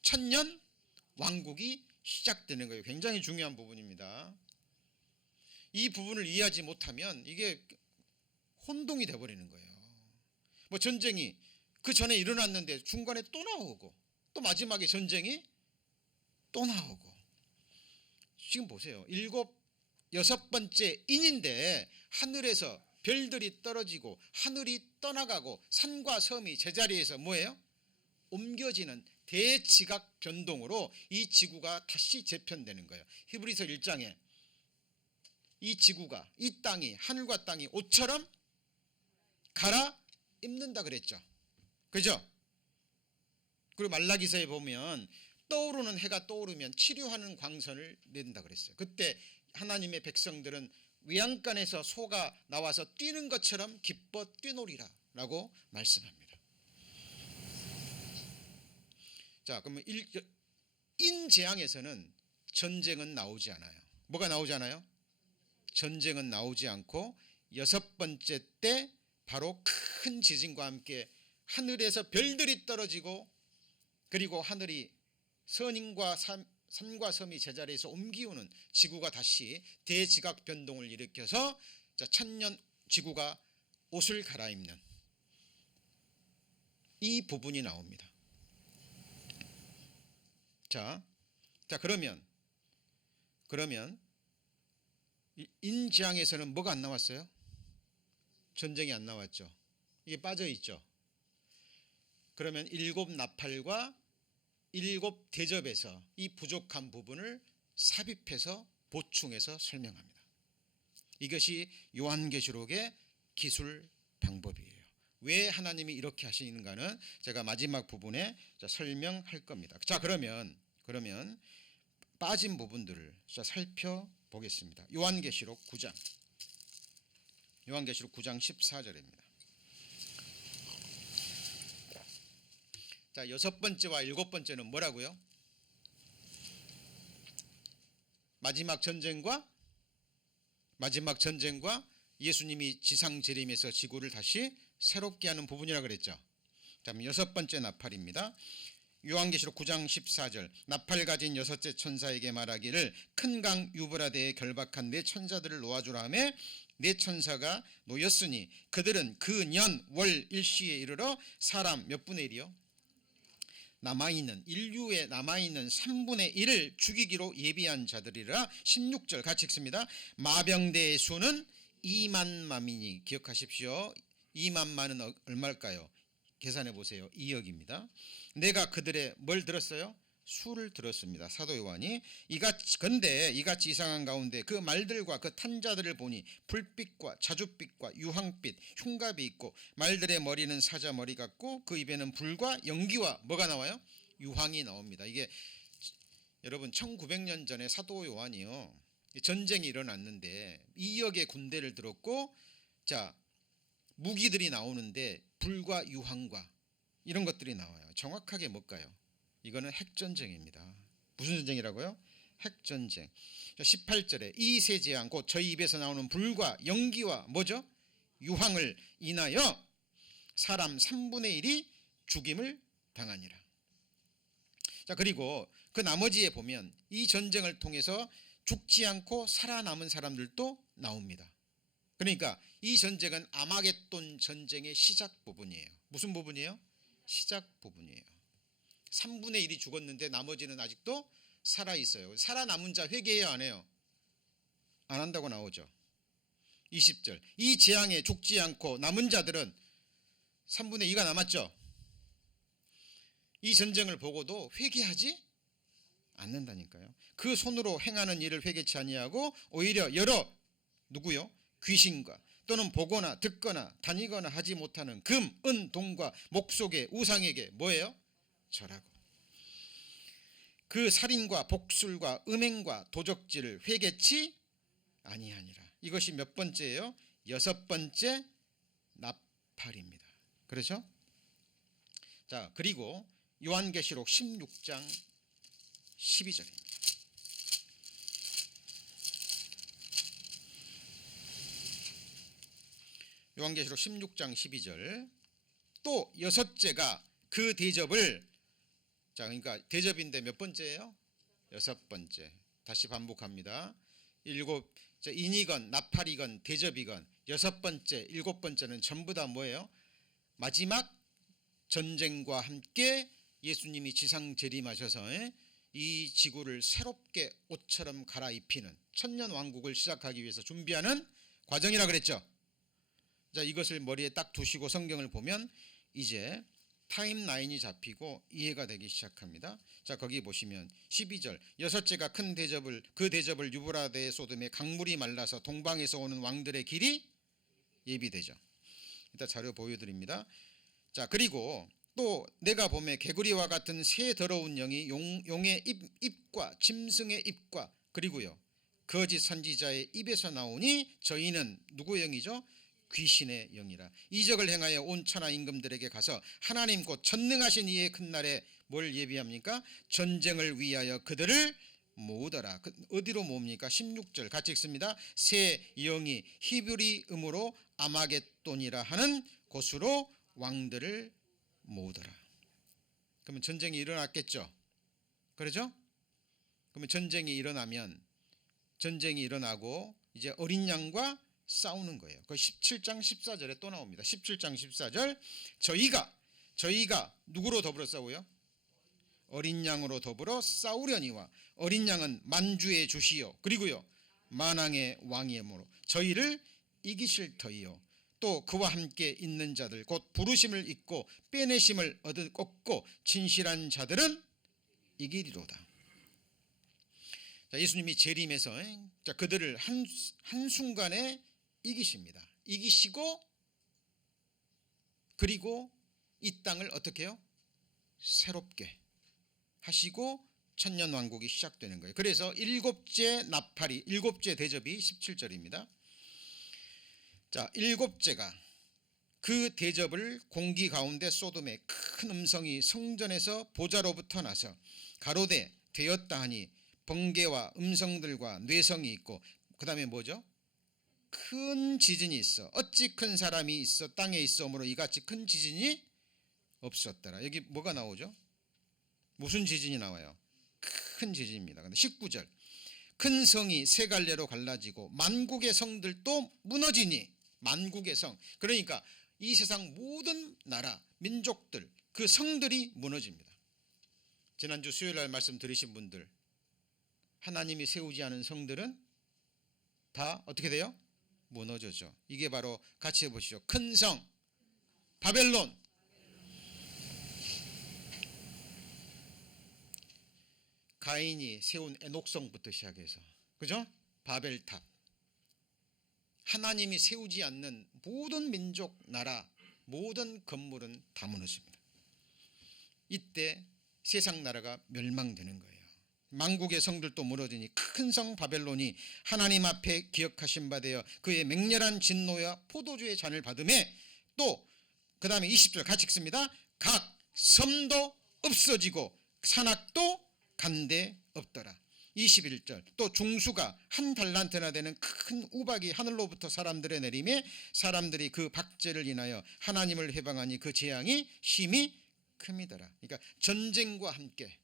천년 왕국이 시작되는 거예요. 굉장히 중요한 부분입니다. 이 부분을 이해하지 못하면 이게 혼동이 되어버리는 거예요. 뭐 전쟁이 그 전에 일어났는데 중간에 또 나오고 또 마지막에 전쟁이 또 나오고. 지금 보세요. 여섯 번째 인인데 하늘에서 별들이 떨어지고 하늘이 떠나가고 산과 섬이 제자리에서 뭐예요? 옮겨지는 대지각 변동으로 이 지구가 다시 재편되는 거예요. 히브리서 1장에 이 지구가, 이 땅이, 하늘과 땅이 옷처럼 갈아입는다 그랬죠. 그죠? 그리고 말라기서에 보면 떠오르는 해가 떠오르면 치료하는 광선을 낸다 그랬어요. 그때 하나님의 백성들은 외양간에서 소가 나와서 뛰는 것처럼 기뻐 뛰노리라 라고 말씀합니다. 자, 그러면 인재앙에서는 전쟁은 나오지 않아요. 뭐가 나오지 않아요? 전쟁은 나오지 않고 여섯 번째 때 바로 큰 지진과 함께 하늘에서 별들이 떨어지고 그리고 하늘이 선인과 산과 섬이 제자리에서 옮기우는 지구가 다시 대지각 변동을 일으켜서 천년 지구가 옷을 갈아입는 이 부분이 나옵니다. 자 그러면 인지앙에서는 뭐가 안 나왔어요? 전쟁이 안 나왔죠. 이게 빠져 있죠. 그러면 7 나팔과 7 대접에서 이 부족한 부분을 삽입해서 보충해서 설명합니다. 이것이 요한계시록의 기술 방법이에요. 왜 하나님이 이렇게 하시는가는 제가 마지막 부분에 설명할 겁니다. 자, 그러면 빠진 부분들을 살펴보겠습니다. 요한계시록 9장 14절입니다. 자, 여섯 번째와 일곱 번째는 뭐라고요? 마지막 전쟁과 예수님이 지상 재림에서 지구를 다시 새롭게 하는 부분이라 그랬죠. 다음 여섯 번째 나팔입니다. 요한계시록 9장 14절 나팔 가진 여섯째 천사에게 말하기를 큰 강 유브라데에 결박한 네 천사들을 놓아주라 하며 네 천사가 놓였으니 그들은 그 년 월 일시에 이르러 사람 몇 분의 1이요? 인류에 남아있는 3분의 1을 죽이기로 예비한 자들이라. 16절 같이 읽습니다. 마병대의 수는 2만만이니 기억하십시오. 2만만은 얼마일까요? 계산해 보세요. 2억입니다. 내가 그들의 뭘 들었어요? 수를 들었습니다. 사도 요한이 근데 이같이 이상한 가운데 그 말들과 그 탄자들을 보니 불빛과 자줏빛과 유황빛 흉갑이 있고 말들의 머리는 사자 머리 같고 그 입에는 불과 연기와 뭐가 나와요? 유황이 나옵니다. 이게 여러분 1900년 전에 사도 요한이요 전쟁이 일어났는데 2억의 군대를 들었고 자 무기들이 나오는데 불과 유황과 이런 것들이 나와요. 정확하게 뭘까요? 이거는 핵전쟁입니다. 무슨 전쟁이라고요? 핵전쟁. 18절에 이 세 재앙 곧 저희 입에서 나오는 불과 연기와 뭐죠? 유황을 인하여 사람 3분의 1이 죽임을 당하니라. 자, 그리고 그 나머지에 보면 이 전쟁을 통해서 죽지 않고 살아남은 사람들도 나옵니다. 그러니까 이 전쟁은 아마겟돈 전쟁의 시작 부분이에요. 무슨 부분이에요? 시작 부분이에요. 3분의 1이 죽었는데 나머지는 아직도 살아있어요. 살아남은 자 회개해요 안 해요? 안 한다고 나오죠. 20절 이 재앙에 죽지 않고 남은 자들은 3분의 2가 남았죠. 이 전쟁을 보고도 회개하지 않는다니까요. 그 손으로 행하는 일을 회개치 아니하고 오히려 여러 누구요? 귀신과 또는 보거나 듣거나 다니거나 하지 못하는 금, 은, 동과 목속의 우상에게 뭐예요? 절하고 그 살인과 복술과 음행과 도적질을 회개치 아니하니라. 이것이 몇 번째예요? 여섯 번째 나팔입니다. 그렇죠? 자, 그리고 요한계시록 16장 12절입니다. 요한계시록 16장 12절 또 여섯째가 그 대접을 자 그러니까 대접인데 몇 번째예요? 여섯 번째. 다시 반복합니다. 인이건 나팔이건 대접이건 여섯 번째, 일곱 번째는 전부 다 뭐예요? 마지막 전쟁과 함께 예수님이 지상 재림하셔서 이 지구를 새롭게 옷처럼 갈아입히는 천년 왕국을 시작하기 위해서 준비하는 과정이라 그랬죠. 자, 이것을 머리에 딱 두시고 성경을 보면 이제 타임라인이 잡히고 이해가 되기 시작합니다. 자, 거기 보시면 12절 여섯째가 큰 대접을 그 대접을 유브라데 소돔에 강물이 말라서 동방에서 오는 왕들의 길이 예비되죠. 일단 자료 보여드립니다. 자, 그리고 또 내가 보매 개구리와 같은 새 더러운 영이 용의 입과 짐승의 입과 그리고요 거짓 선지자의 입에서 나오니 저희는 누구의 영이죠? 귀신의 영이라. 이적을 행하여 온 천하 임금들에게 가서 하나님 곧 전능하신 이의 큰 날에 뭘 예비합니까? 전쟁을 위하여 그들을 모으더라. 어디로 모읍니까? 16절 같이 읽습니다. 새 영이 히브리음으로 아마겟돈이라 하는 곳으로 왕들을 모으더라. 그러면 전쟁이 일어났겠죠? 그렇죠? 그러면 전쟁이 일어나고 이제 어린 양과 싸우는 거예요. 그 17장 14절에 또 나옵니다. 17장 14절 저희가 누구로 더불어 싸워요? 어린 양으로 더불어 싸우려니와 어린 양은 만주의 주시요 그리고요 만왕의 왕이므로 저희를 이기실 터이요 또 그와 함께 있는 자들 곧 부르심을 잊고 빼내심을 얻고 진실한 자들은 이기리로다. 자, 예수님이 재림해서 자, 그들을 한순간에 이기십니다. 이기시고 그리고 이 땅을 어떻게 해요? 새롭게 하시고 천년왕국이 시작되는 거예요. 그래서 일곱째 대접이 17절입니다. 자, 일곱째가 그 대접을 공기 가운데 소돔의 큰 음성이 성전에서 보좌로부터 나서 가로되 되었다 하니 번개와 음성들과 뇌성이 있고 그 다음에 뭐죠? 큰 지진이 있어. 어찌 큰 사람이 있어 땅에 있어오므로 이같이 큰 지진이 없었더라. 여기 뭐가 나오죠? 무슨 지진이 나와요? 큰 지진입니다. 근데 19절 큰 성이 세 갈래로 갈라지고 만국의 성들도 무너지니 만국의 성 그러니까 이 세상 모든 나라 민족들 그 성들이 무너집니다. 지난주 수요일날 말씀 들으신 분들 하나님이 세우지 않은 성들은 다 어떻게 돼요? 무너져죠. 이게 바로 같이 해보시죠. 큰 성 바벨론. 가인이 세운 에녹성부터 시작해서 그죠? 바벨탑. 하나님이 세우지 않는 모든 민족, 나라, 모든 건물은 다 무너집니다. 이때 세상 나라가 멸망되는 거예요. 만국의 성들도 무너지니 큰 성 바벨론이 하나님 앞에 기억하신 바 되어 그의 맹렬한 진노와 포도주의 잔을 받음에 또 그 다음에 20절 같이 읽습니다. 각 섬도 없어지고 산악도 간데 없더라. 21절 또 중수가 한 달란트나 되는 큰 우박이 하늘로부터 사람들에 내림에 사람들이 그 박제를 인하여 하나님을 해방하니 그 재앙이 심히 큼이더라. 그러니까 전쟁과 함께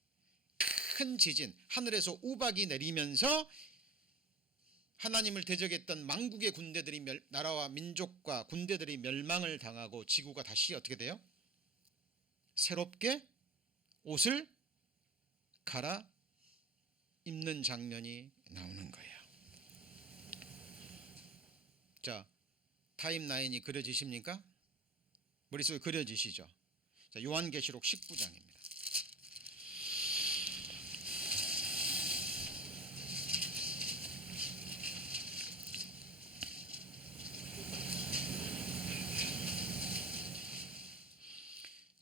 큰 지진 하늘에서 우박이 내리면서 하나님을 대적했던 만국의 군대들이 나라와 민족과 군대들이 멸망을 당하고 지구가 다시 어떻게 돼요? 새롭게 옷을 갈아 입는 장면이 나오는 거예요. 자, 타임라인이 그려지십니까? 머릿속에 그려지시죠? 자, 요한계시록 19장입니다.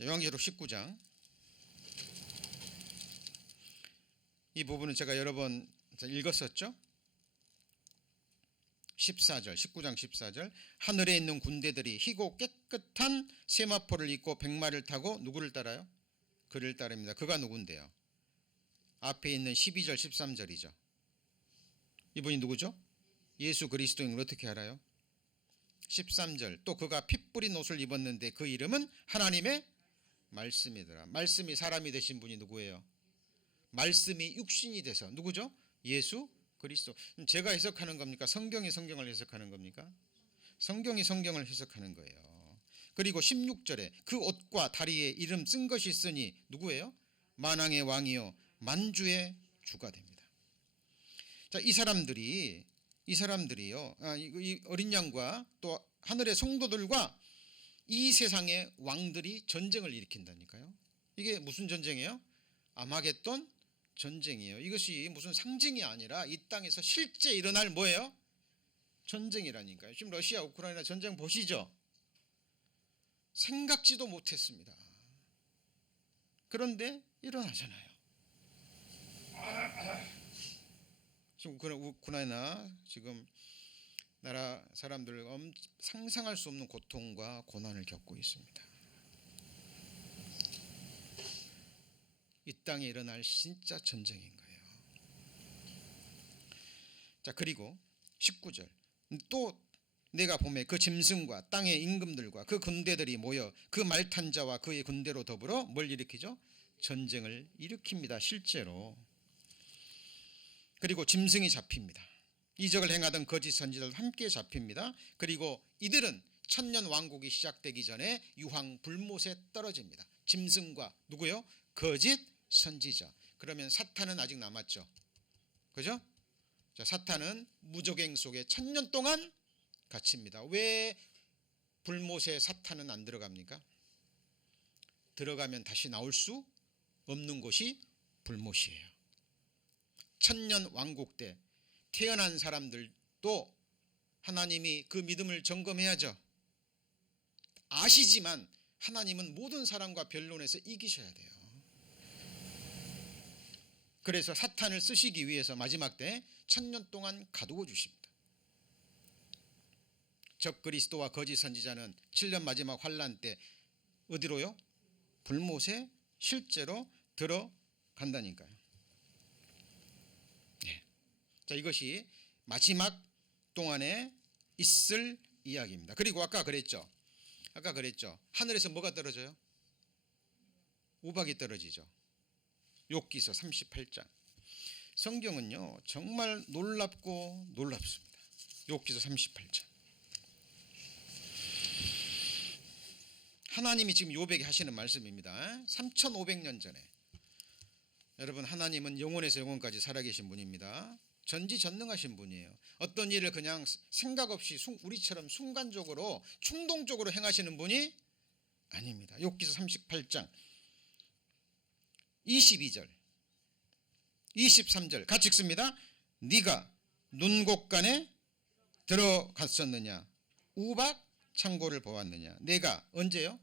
요한계시록 19장 이 부분은 제가 여러 번 읽었었죠. 14절 19장 14절 하늘에 있는 군대들이 희고 깨끗한 세마포를 입고 백마를 타고 누구를 따라요? 그를 따릅니다. 그가 누군데요? 앞에 있는 12절 13절이죠. 이분이 누구죠? 예수 그리스도인 걸 어떻게 알아요? 13절 또 그가 핏 뿌린 옷을 입었는데 그 이름은 하나님의 말씀이더라. 말씀이 사람이 되신 분이 누구예요? 말씀이 육신이 돼서 누구죠? 예수 그리스도. 제가 해석하는 겁니까? 성경이 성경을 해석하는 겁니까? 성경이 성경을 해석하는 거예요. 그리고 16절에 그 옷과 다리에 이름 쓴 것이 있으니 누구예요? 만왕의 왕이요 만주의 주가 됩니다. 자, 이 사람들이요 이 어린 양과 또 하늘의 성도들과 이 세상의 왕들이 전쟁을 일으킨다니까요. 이게 무슨 전쟁이에요? 아마겟돈 전쟁이에요. 이것이 무슨 상징이 아니라 이 땅에서 실제 일어날 뭐예요? 전쟁이라니까요. 지금 러시아 우크라이나 전쟁 보시죠. 생각지도 못했습니다. 그런데 일어나잖아요. 지금 우크라이나 지금 나라 사람들 상상할 수 없는 고통과 고난을 겪고 있습니다. 이 땅에 일어날 진짜 전쟁인 거예요. 자, 그리고 19절 또 내가 봄에 그 짐승과 땅의 임금들과 그 군대들이 모여 그 말탄 자와 그의 군대로 더불어 뭘 일으키죠? 전쟁을 일으킵니다. 실제로. 그리고 짐승이 잡힙니다. 이적을 행하던 거짓 선지자들 함께 잡힙니다. 그리고 이들은 천년 왕국이 시작되기 전에 유황 불못에 떨어집니다. 짐승과 누구요? 거짓 선지자. 그러면 사탄은 아직 남았죠. 그죠? 자, 사탄은 무적행 속에 천년 동안 갇힙니다. 왜 불못에 사탄은 안 들어갑니까? 들어가면 다시 나올 수 없는 곳이 불못이에요. 천년 왕국 때 태어난 사람들도 하나님이 그 믿음을 점검해야죠. 아시지만 하나님은 모든 사람과 변론해서 이기셔야 돼요. 그래서 사탄을 쓰시기 위해서 마지막 때 천년 동안 가두어 주십니다. 적 그리스도와 거짓 선지자는 7년 마지막 환란 때 어디로요? 불못에 실제로 들어간다니까요. 네. 자, 이것이 마지막 동안에 있을 이야기입니다. 그리고 아까 그랬죠. 하늘에서 뭐가 떨어져요? 우박이 떨어지죠. 욥기서 38장. 성경은요 정말 놀랍고 놀랍습니다. 욥기서 38장. 하나님이 지금 욥에게 하시는 말씀입니다. 3500년 전에. 여러분, 하나님은 영원에서 영원까지 살아계신 분입니다. 전지전능하신 분이에요. 어떤 일을 그냥 생각 없이 우리처럼 순간적으로 충동적으로 행하시는 분이 아닙니다. 욥기서 38장 22절 23절 같이 읽습니다. 네가 눈곡간에 들어갔었느냐? 우박 창고를 보았느냐? 내가 언제요?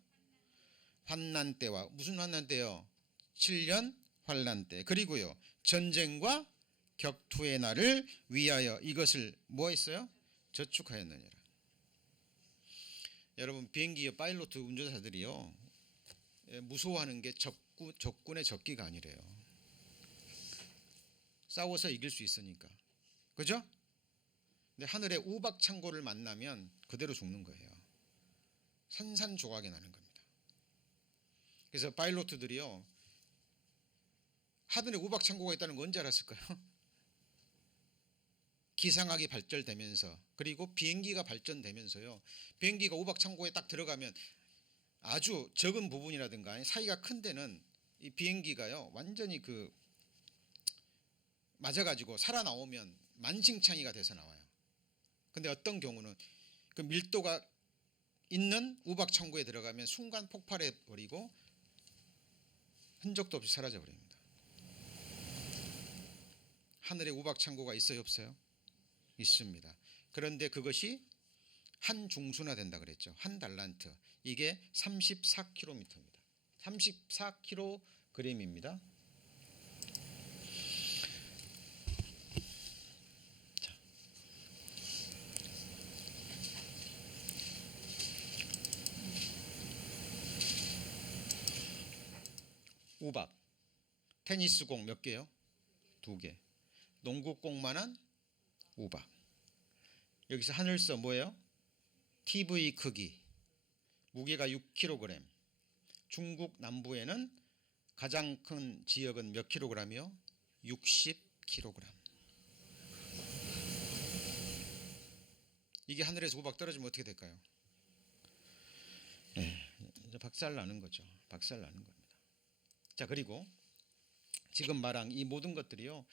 환난 때와 무슨 환난 때요? 7년 환난 때. 그리고요 전쟁과 격투의 날을 위하여 이것을 뭐 했어요? 저축하였느니라. 여러분, 비행기의 파일로트 운전사들이요 무서워하는 게 적군의 적기가 아니래요. 싸워서 이길 수 있으니까. 그죠? 근데 하늘에 우박 창고를 만나면 그대로 죽는 거예요. 산산조각이 나는 겁니다. 그래서 파일로트들이요 하늘에 우박 창고가 있다는 거 언제 알았을까요? 기상학이 발전되면서, 그리고 비행기가 발전되면서요 비행기가 우박 창고에 딱 들어가면 아주 적은 부분이라든가 사이가 큰 데는 이 비행기가요 완전히 맞아가지고 살아나오면 만신창이가 돼서 나와요. 근데 어떤 경우는 그 밀도가 있는 우박 창고에 들어가면 순간 폭발해 버리고 흔적도 없이 사라져 버립니다. 하늘에 우박 창고가 있어요, 없어요? 있습니다. 그런데 그것이 한 중수나 된다 그랬죠. 한 달란트. 이게 34kg입니다. 34kg입니다. 자. 우박. 테니스공 몇 개요? 2개. 농구공만한 우박. 여기서 하늘서 뭐예요? TV 크기. 무게가 6kg. 중국 남부에는 가장 큰 지역은 몇 킬로그램이요? 60kg. 이게 하늘에서 우박 떨어지면 어떻게 될까요? 네, 이제 박살 나는 거죠. 박살 나는 겁니다. 자, 그리고 지금 말한 이 모든 것들이요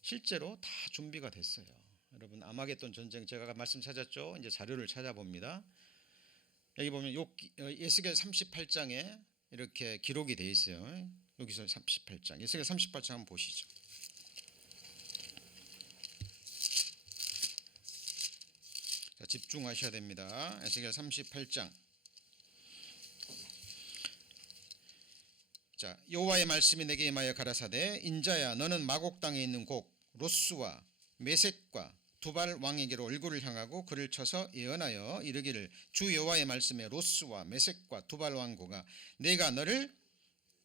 실제로 다 준비가 됐어요. 여러분 아마겟돈 전쟁 제가 말씀 찾았죠? 이제 자료를 찾아봅니다. 여기 보면 에스겔 38장에 이렇게 기록이 되어 있어요. 여기서 38장 에스겔 38장 한번 보시죠. 자, 집중하셔야 됩니다. 에스겔 38장. 자, 여호와의 말씀이 내게 임하여 가라사대 인자야 너는 마곡 땅에 있는 곡 로스와 메섹과 두발 왕에게로 얼굴을 향하고 그를 쳐서 예언하여 이르기를 주 여호와의 말씀에 로스와 메섹과 두발 왕고가 내가 너를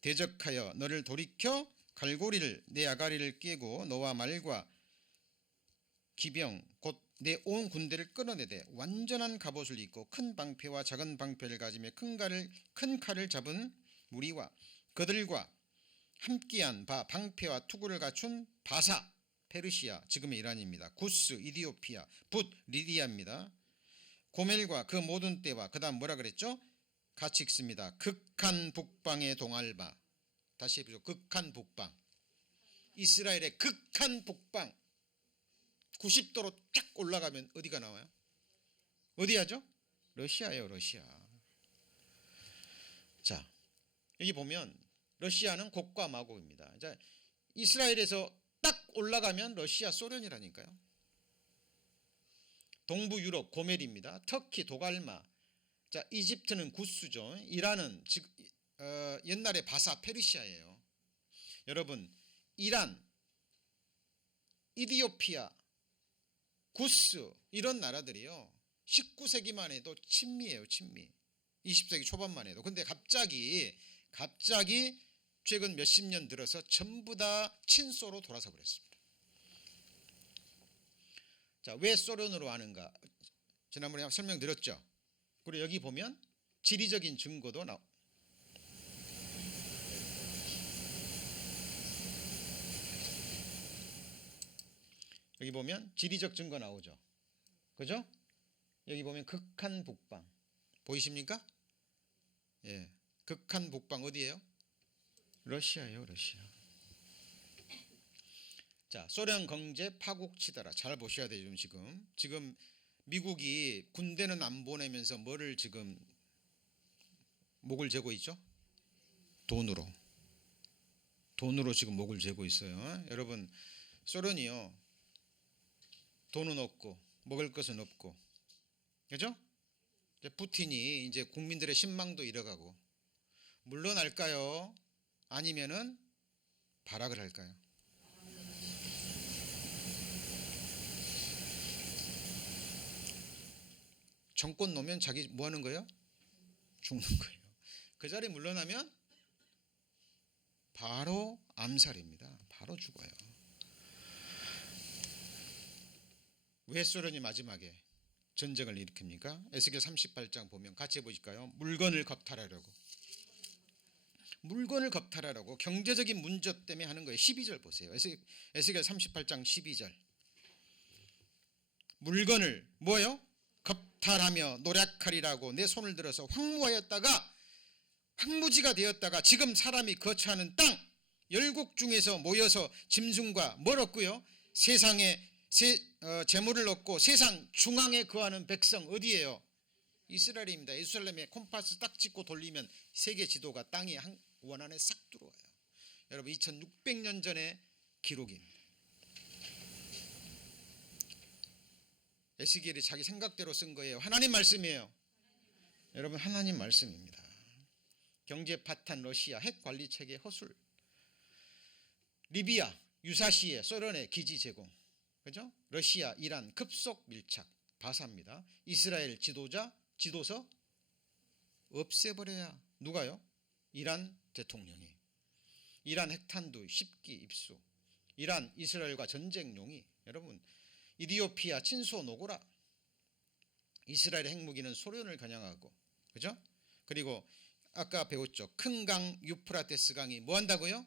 대적하여 너를 돌이켜 갈고리를 내 아가리를 깨고 너와 말과 기병 곧 내 온 군대를 끌어내되 완전한 갑옷을 입고 큰 방패와 작은 방패를 가지며 큰 칼을 잡은 무리와 그들과 함께한 바 방패와 투구를 갖춘 바사 페르시아 지금의 이란입니다. 구스 이디오피아 붓 리디아입니다. 고멜과 그 모든 때와 그 다음 뭐라 그랬죠? 같이 읽습니다. 극한 북방의 동알바. 다시 해보죠. 극한 북방. 이스라엘의 극한 북방 90도로 쫙 올라가면 어디가 나와요? 어디야죠? 러시아예요. 러시아. 자, 여기 보면 러시아는 곡과 마곡입니다. 자, 이스라엘에서 딱 올라가면 러시아 소련이라니까요. 동부 유럽 고멜입니다. 터키 도갈마. 자, 이집트는 구스죠. 이란은 옛날에 바사 페르시아예요. 여러분 이란, 이디오피아, 구스 이런 나라들이요 19세기만 해도 친미예요. 친미. 20세기 초반만 해도. 근데 갑자기 최근 몇십 년 들어서 전부 다 친소로 돌아서 버렸습니다. 자, 왜 소련으로 하는가? 지난번에 설명드렸죠. 그리고 여기 보면 지리적인 증거도 여기 보면 지리적 증거 나오죠. 그죠? 여기 보면 극한 북방 보이십니까? 예, 극한 북방 어디예요? 러시아예요. 러시아. 자, 소련 경제 파국치더라. 잘 보셔야 돼요. 지금 미국이 군대는 안 보내면서 뭐를 지금 목을 재고 있죠? 돈으로 지금 목을 재고 있어요. 여러분 소련이요 돈은 없고 먹을 것은 없고, 그죠? 푸틴이 이제 국민들의 신망도 잃어가고 물러날까요? 아니면은 발악을 할까요? 정권 놓으면 자기 뭐 하는 거예요? 죽는 거예요. 그 자리에 물러나면 바로 암살입니다. 바로 죽어요. 왜 소련이 마지막에 전쟁을 일으킵니까? 에스겔 38장 보면 같이 해보실까요? 물건을 겁탈하려고 경제적인 문제 때문에 하는 거예요. 12절 보세요. 에스겔 38장 12절. 물건을 뭐요? 겁탈하며 노략하리라고 내 손을 들어서 황무지가 되었다가 지금 사람이 거처하는 땅 열국 중에서 모여서 짐승과 뭘 얻고요? 세상에 재물을 얻고 세상 중앙에 거하는 백성 어디예요? 이스라엘입니다. 예루살렘에 콤파스 딱 찍고 돌리면 세계 지도가 땅에 원 안에 싹 들어와요. 여러분 2600년 전의 기록입니다. 에스겔이 자기 생각대로 쓴 거예요. 하나님 말씀이에요. 여러분 하나님 말씀입니다. 경제 파탄 러시아 핵 관리 체계 허술, 리비아 유사시에 소련의 기지 제공, 그죠? 러시아 이란 급속 밀착 바사입니다. 이스라엘 지도서 없애버려야 누가요? 이란 대통령이. 이란 핵탄두 10기 입수. 이란 이스라엘과 전쟁 용이. 여러분 이디오피아 친소 노고라. 이스라엘 핵무기는 소련을 겨냥하고, 그죠? 그리고 아까 배웠죠. 큰 강 유프라테스 강이 뭐 한다고요?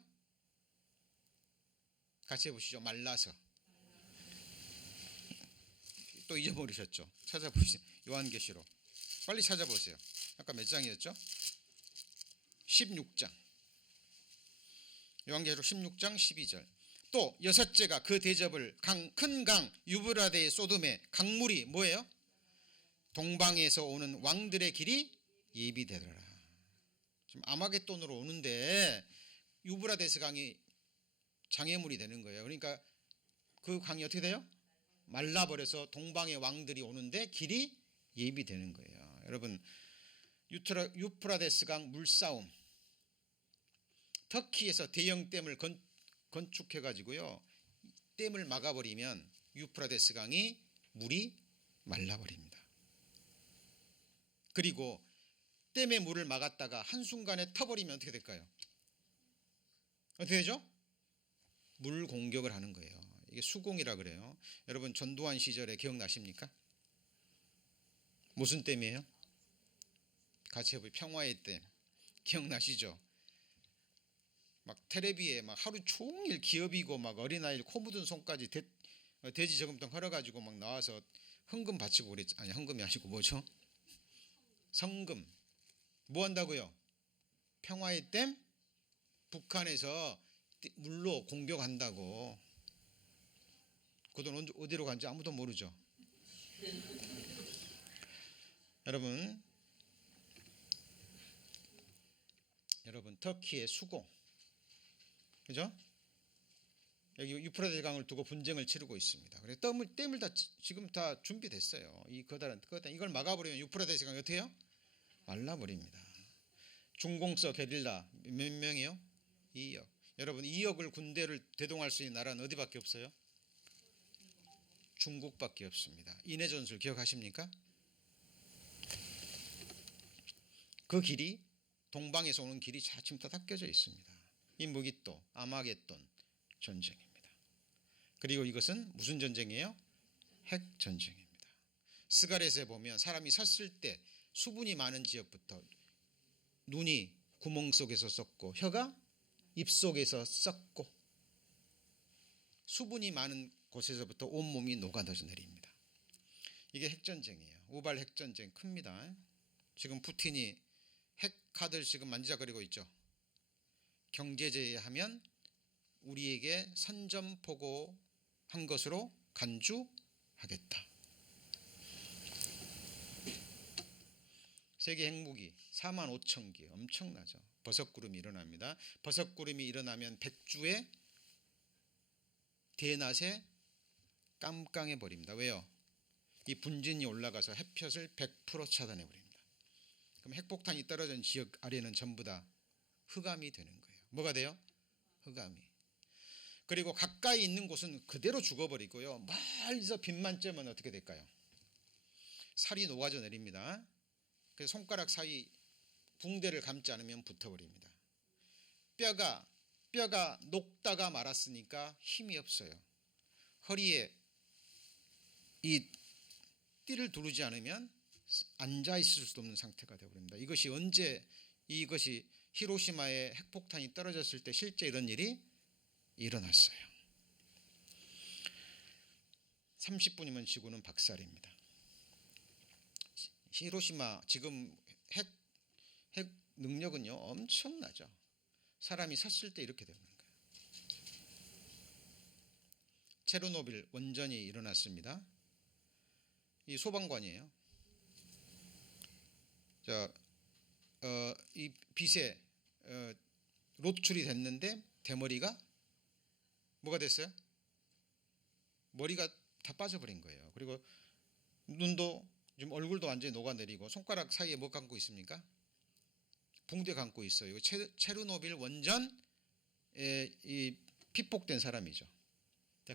같이 해보시죠. 말라서. 또 잊어버리셨죠? 찾아보시죠. 요한계시록 빨리 찾아보세요. 아까 몇 장이었죠? 16장. 요한계시록 16장 12절. 또 여섯째가 그 대접을 큰 강 유브라데의 소돔에 강물이 뭐예요? 동방에서 오는 왕들의 길이 예비되더라. 지금 아마겟돈으로 오는데 유브라데스 강이 장애물이 되는 거예요. 그러니까 그 강이 어떻게 돼요? 말라버려서 동방의 왕들이 오는데 길이 예비되는 거예요. 여러분, 유프라데스 강 물싸움, 터키에서 대형 댐을 건축해 가지고요, 댐을 막아버리면 유프라데스 강이 물이 말라버립니다. 그리고 댐의 물을 막았다가 한순간에 터버리면 어떻게 될까요? 어떻게 되죠? 물 공격을 하는 거예요. 이게 수공이라 그래요. 여러분, 전두환 시절에 기억나십니까? 무슨 댐이에요? 같이 해보세요. 평화의 댐. 기억나시죠? 막 텔레비에 막 하루 종일 기업이고 막 어린아이 코 묻은 손까지 돼지 저금통 헐어가지고 막 나와서 헌금 바치고 그랬지. 아니, 헌금이 아니고 뭐죠? 성금. 뭐 한다고요? 평화의 댐? 북한에서 물로 공격한다고. 그 돈 어디로 간지 아무도 모르죠. 여러분, 터키의 수공, 그죠? 여기 유프라데스 강을 두고 분쟁을 치르고 있습니다. 그래서 댐을 다 지금 다 준비됐어요. 이 거다란 이걸 막아버리면 유프라데스 강이 어떻게 해요? 말라버립니다. 중공서 게릴라 몇 명이요? 2억. 여러분, 2억을 군대를 대동할 수 있는 나라는 어디밖에 없어요? 중국밖에 없습니다. 인해 전술 기억하십니까? 그 길이, 동방에서 오는 길이 차츰 다 닦여져 있습니다. 이 무기또 아마겟돈 전쟁입니다. 그리고 이것은 무슨 전쟁이에요? 핵 전쟁입니다. 스가렛에 보면 사람이 섰을 때 수분이 많은 지역부터 눈이 구멍 속에서 썩고 혀가 입 속에서 썩고 수분이 많은 곳에서부터 온몸이 녹아져 내립니다. 이게 핵전쟁이에요. 우발 핵전쟁 큽니다. 지금 푸틴이 핵카드를 지금 만지작거리고 있죠. 경제제하면 우리에게 선전포고한 것으로 간주하겠다. 세계 핵무기 45,000개, 엄청나죠. 버섯구름이 일어납니다. 버섯구름이 일어나면 백주의 대낮에 깜깜해 버립니다. 왜요? 이 분진이 올라가서 햇볕을 100% 차단해 버립니다. 그럼 핵폭탄이 떨어진 지역 아래는 전부 다 흑암이 되는 거예요. 뭐가 돼요? 흑암이. 그리고 가까이 있는 곳은 그대로 죽어버리고요. 멀리서 빛만 쬐면 어떻게 될까요? 살이 녹아져 내립니다. 그래서 손가락 사이 붕대를 감지 않으면 붙어버립니다. 뼈가 녹다가 말았으니까 힘이 없어요. 허리에 이 띠를 두르지 않으면 앉아 있을 수도 없는 상태가 되어버립니다. 이것이 히로시마에 핵폭탄이 떨어졌을 때 실제 이런 일이 일어났어요. 30분이면 지구는 박살입니다. 히로시마 지금 핵 능력은요 엄청나죠. 사람이 섰을 때 이렇게 되는 거예요. 체르노빌 원전이 일어났습니다. 이 소방관이에요. 이 빛에 노출이 됐는데 대머리가 뭐가 됐어요? 머리가 다 빠져버린 거예요. 그리고 눈도 지금 얼굴도 완전히 녹아내리고 손가락 사이에 뭐 감고 있습니까? 붕대 감고 있어요. 이거 체르노빌 원전에 이 피폭된 사람이죠.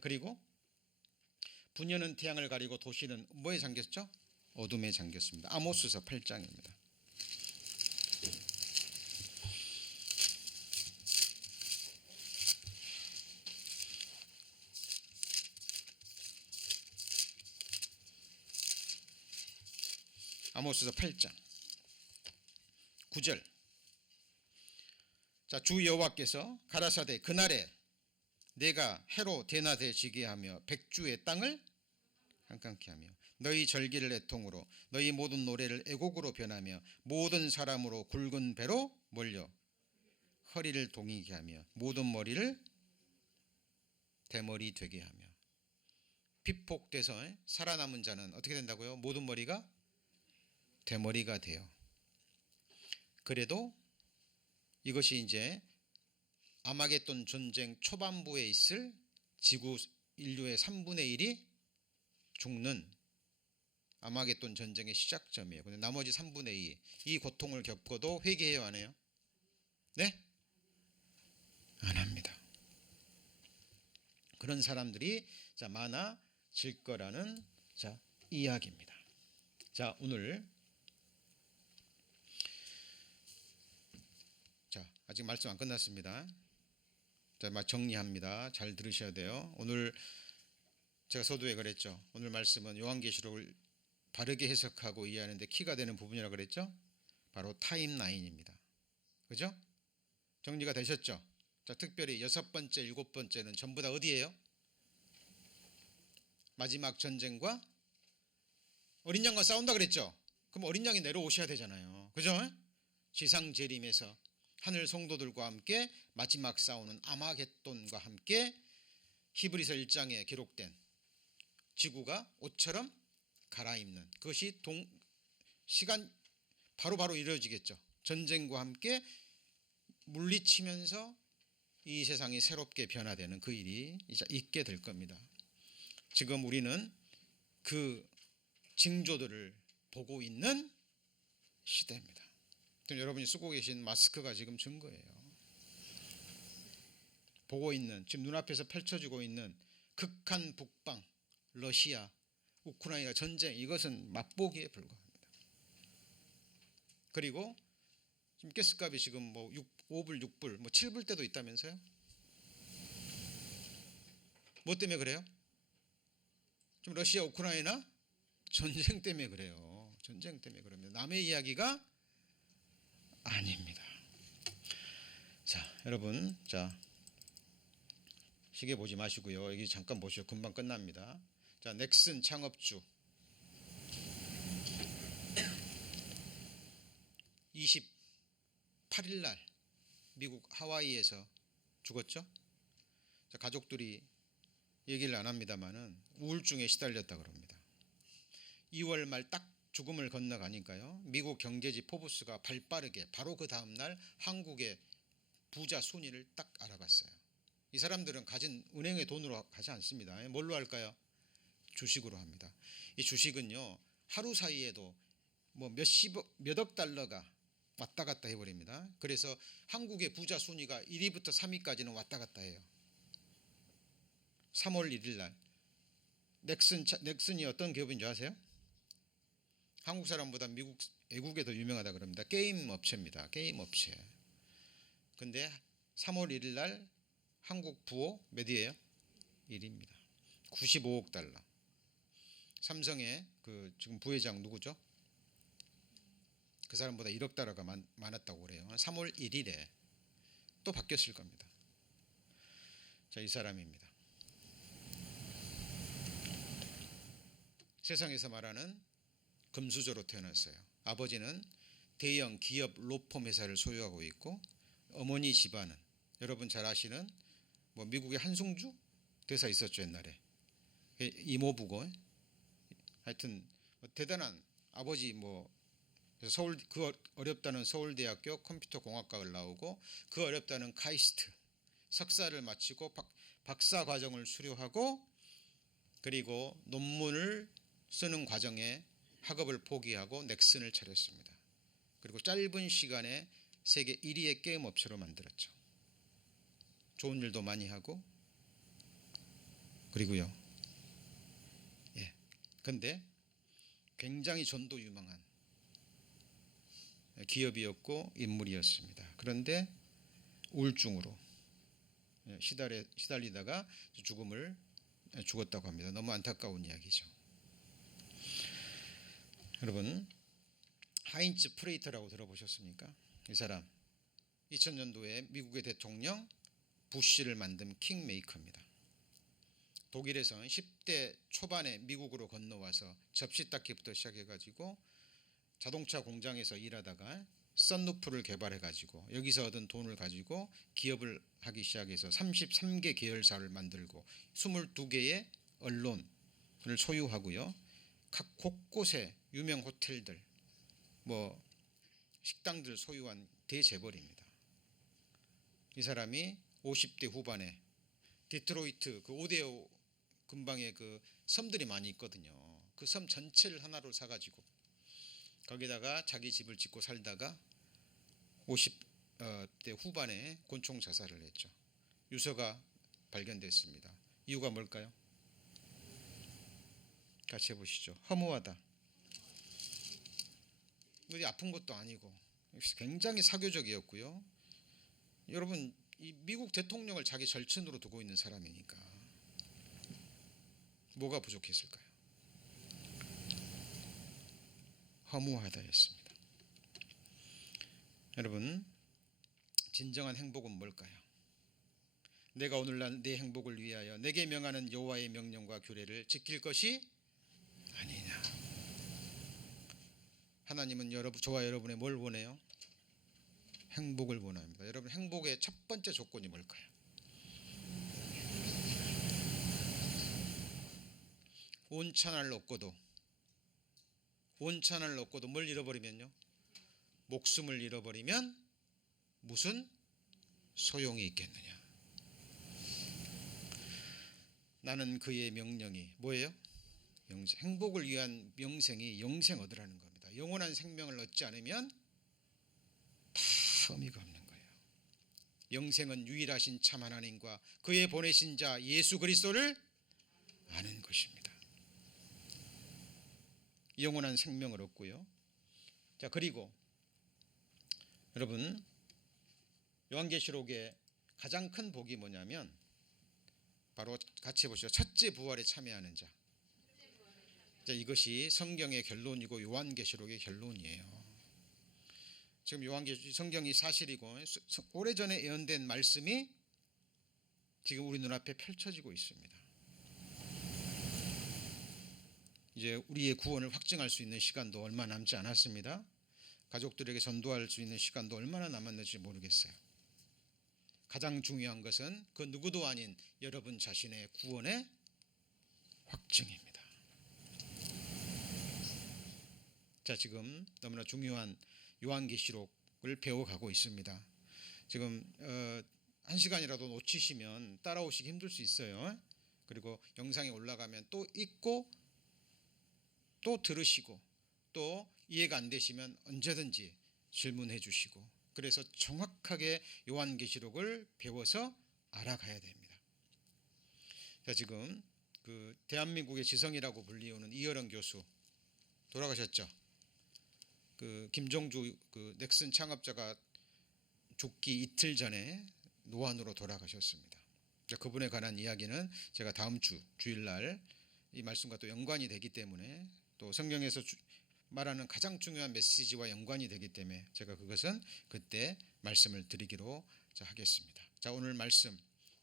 그리고 분연은 태양을 가리고 도시는 뭐에 잠겼죠? 어둠에 잠겼습니다. 아모스서 8장입니다. 아모스서 8장 9절. 자, 주 여호와께서 가라사대 그날에 내가 해로 대낮에 하며 백주의 땅을 캄캄케 하며 너희 절기를 애통으로 너희 모든 노래를 애곡으로 변하며 모든 사람으로 굵은 배로 몰려 허리를 동이게 하며 모든 머리를 대머리 되게 하며 피폭돼서 살아남은 자는 어떻게 된다고요? 모든 머리가 대머리가 돼요. 그래도 이것이 이제 아마겟돈 전쟁 초반부에 있을 지구 인류의 3분의 1이 죽는 아마겟돈 전쟁의 시작점이에요. 근데 나머지 3분의 2, 이 고통을 겪어도 회개해요, 안 해요? 네? 안 합니다. 그런 사람들이 자 많아질 거라는 자 이야기입니다. 자 오늘 자 아직 말씀 안 끝났습니다. 자 정리합니다. 잘 들으셔야 돼요. 오늘 제가 서두에 그랬죠. 오늘 말씀은 요한계시록을 바르게 해석하고 이해하는데 키가 되는 부분이라고 그랬죠. 바로 타임라인입니다. 그죠? 정리가 되셨죠? 자 특별히 6번째, 7번째는 전부 다 어디예요? 마지막 전쟁과 어린 양과 싸운다 그랬죠. 그럼 어린 양이 내려오셔야 되잖아요. 그죠? 지상 재림에서 하늘 성도들과 함께 마지막 싸우는 아마겟돈과 함께 히브리서 1장에 기록된 지구가 옷처럼 갈아입는 그것이 시간 바로바로 이루어지겠죠. 전쟁과 함께 물리치면서 이 세상이 새롭게 변화되는 그 일이 이제 있게 될 겁니다. 지금 우리는 그 징조들을 보고 있는 시대입니다. 여러분이 쓰고 계신 마스크가 지금 증거예요. 보고 있는 지금 눈앞에서 펼쳐지고 있는 극한 북방, 러시아, 우크라이나 전쟁 이것은 맛보기에 불과합니다. 그리고 지금 가스값이 지금 뭐 5불, 6불, 뭐 7불 때도 있다면서요? 뭐 때문에 그래요? 지금 러시아, 우크라이나 전쟁 때문에 그래요. 전쟁 때문에 그럽니다. 남의 이야기가 아닙니다. 자, 여러분, 자 시계 보지 마시고요. 여기 잠깐 보시죠. 금방 끝납니다. 자, 넥슨 창업주 28일 날 미국 하와이에서 죽었죠. 자, 가족들이 얘기를 안 합니다만은 우울증에 시달렸다 그럽니다. 2월 말 딱 죽음을 건너가니까요. 미국 경제지 포브스가 발빠르게 바로 그 다음 날 한국의 부자 순위를 딱 알아봤어요. 이 사람들은 가진 은행의 돈으로 가지 않습니다. 뭘로 할까요? 주식으로 합니다. 이 주식은요 하루 사이에도 뭐 몇억 달러가 왔다 갔다 해버립니다. 그래서 한국의 부자 순위가 1위부터 3위까지는 왔다 갔다 해요. 3월 1일 날 넥슨이 어떤 기업인지 아세요? 한국 사람보다 외국에 더 유명하다 그럽니다. 게임 업체입니다. 게임 업체. 근데 3월 1일 날 한국 부호 몇 위예요? 1위입니다. 95억 달러. 삼성의 그 지금 부회장 누구죠? 그 사람보다 1억 달러가 많았다고 그래요. 3월 1일에 또 바뀌었을 겁니다. 자, 이 사람입니다. 세상에서 말하는 금수저로 태어났어요. 아버지는 대형 기업 로펌 회사를 소유하고 있고 어머니 집안은 여러분 잘 아시는 뭐 미국의 한승주 대사 있었죠 옛날에. 이모부고 하여튼 대단한 아버지 뭐 서울 그 어렵다는 서울대학교 컴퓨터공학과를 나오고 그 어렵다는 카이스트 석사를 마치고 박사 과정을 수료하고 그리고 논문을 쓰는 과정에 학업을 포기하고 넥슨을 차렸습니다. 그리고 짧은 시간에 세계 1위의 게임 업체로 만들었죠. 좋은 일도 많이 하고 그리고요. 예. 근데 굉장히 전도 유망한 기업이었고 인물이었습니다. 그런데 우울증으로 시달리다가 죽었다고 합니다. 너무 안타까운 이야기죠. 여러분 하인츠 프레이터라고 들어보셨습니까? 이 사람 2000년도에 미국의 대통령 부시를 만든 킹메이커입니다. 독일에서 10대 초반에 미국으로 건너와서 접시 닦기부터 시작해가지고 자동차 공장에서 일하다가 썬루프를 개발해 가지고 여기서 얻은 돈을 가지고 기업을 하기 시작해서 33개 계열사를 만들고 22개의 언론을 소유하고요. 각 곳곳에 유명 호텔들, 뭐 식당들 소유한 대재벌입니다. 이 사람이 50대 후반에 디트로이트 그 오데오 근방에 그 섬들이 많이 있거든요. 그 섬 전체를 하나로 사가지고 거기다가 자기 집을 짓고 살다가 50대 후반에 곤충 자살을 했죠. 유서가 발견됐습니다. 이유가 뭘까요? 같이 해보시죠. 허무하다. 어디 아픈 것도 아니고 굉장히 사교적이었고요. 여러분, 이 미국 대통령을 자기 절친으로 두고 있는 사람이니까 뭐가 부족했을까요? 허무하다였습니다. 여러분, 진정한 행복은 뭘까요? 내가 오늘날 내 행복을 위하여 내게 명하는 여호와의 명령과 규례를 지킬 것이 아니냐. 하나님은 저와 여러분의 뭘 원해요? 행복을 원합니다. 여러분, 행복의 첫 번째 조건이 뭘까요? 온 천하를 얻고도 뭘 잃어버리면요? 목숨을 잃어버리면 무슨 소용이 있겠느냐. 나는 그의 명령이 뭐예요? 영생. 행복을 위한 명생이 영생 얻으라는 겁니다. 영원한 생명을 얻지 않으면 다 의미가 없는 거예요. 영생은 유일하신 참 하나님과 그의 보내신 자 예수 그리스도를 아는 것입니다. 영원한 생명을 얻고요. 자, 그리고 여러분, 요한계시록의 가장 큰 복이 뭐냐면 바로 같이 해보시죠. 첫째 부활에 참여하는 자. 자, 이것이 성경의 결론이고 요한계시록의 결론이에요. 지금 성경이 사실이고 오래전에 예언된 말씀이 지금 우리 눈앞에 펼쳐지고 있습니다. 이제 우리의 구원을 확증할 수 있는 시간도 얼마 남지 않았습니다. 가족들에게 전도할 수 있는 시간도 얼마나 남았는지 모르겠어요. 가장 중요한 것은 그 누구도 아닌 여러분 자신의 구원의 확증입니다. 자, 지금 너무나 중요한 요한계시록을 배워가고 있습니다. 지금 1시간이라도 놓치시면 따라오시기 힘들 수 있어요. 그리고 영상이 올라가면 또 읽고 또 들으시고 또 이해가 안 되시면 언제든지 질문해 주시고, 그래서 정확하게 요한계시록을 배워서 알아가야 됩니다. 자, 지금 그 대한민국의 지성이라고 불리우는 이어령 교수 돌아가셨죠. 그 김종주 그 넥슨 창업자가 죽기 이틀 전에 노안으로 돌아가셨습니다. 자, 그분에 관한 이야기는 제가 다음 주일날 이 말씀과 또 연관이 되기 때문에, 또 성경에서 말하는 가장 중요한 메시지와 연관이 되기 때문에 제가 그것은 그때 말씀을 드리기로 하겠습니다. 자, 오늘 말씀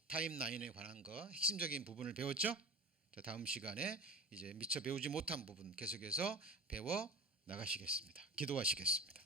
타임라인에 관한 거 핵심적인 부분을 배웠죠? 자, 다음 시간에 이제 미처 배우지 못한 부분 계속해서 배워 나가시겠습니다. 기도하시겠습니다.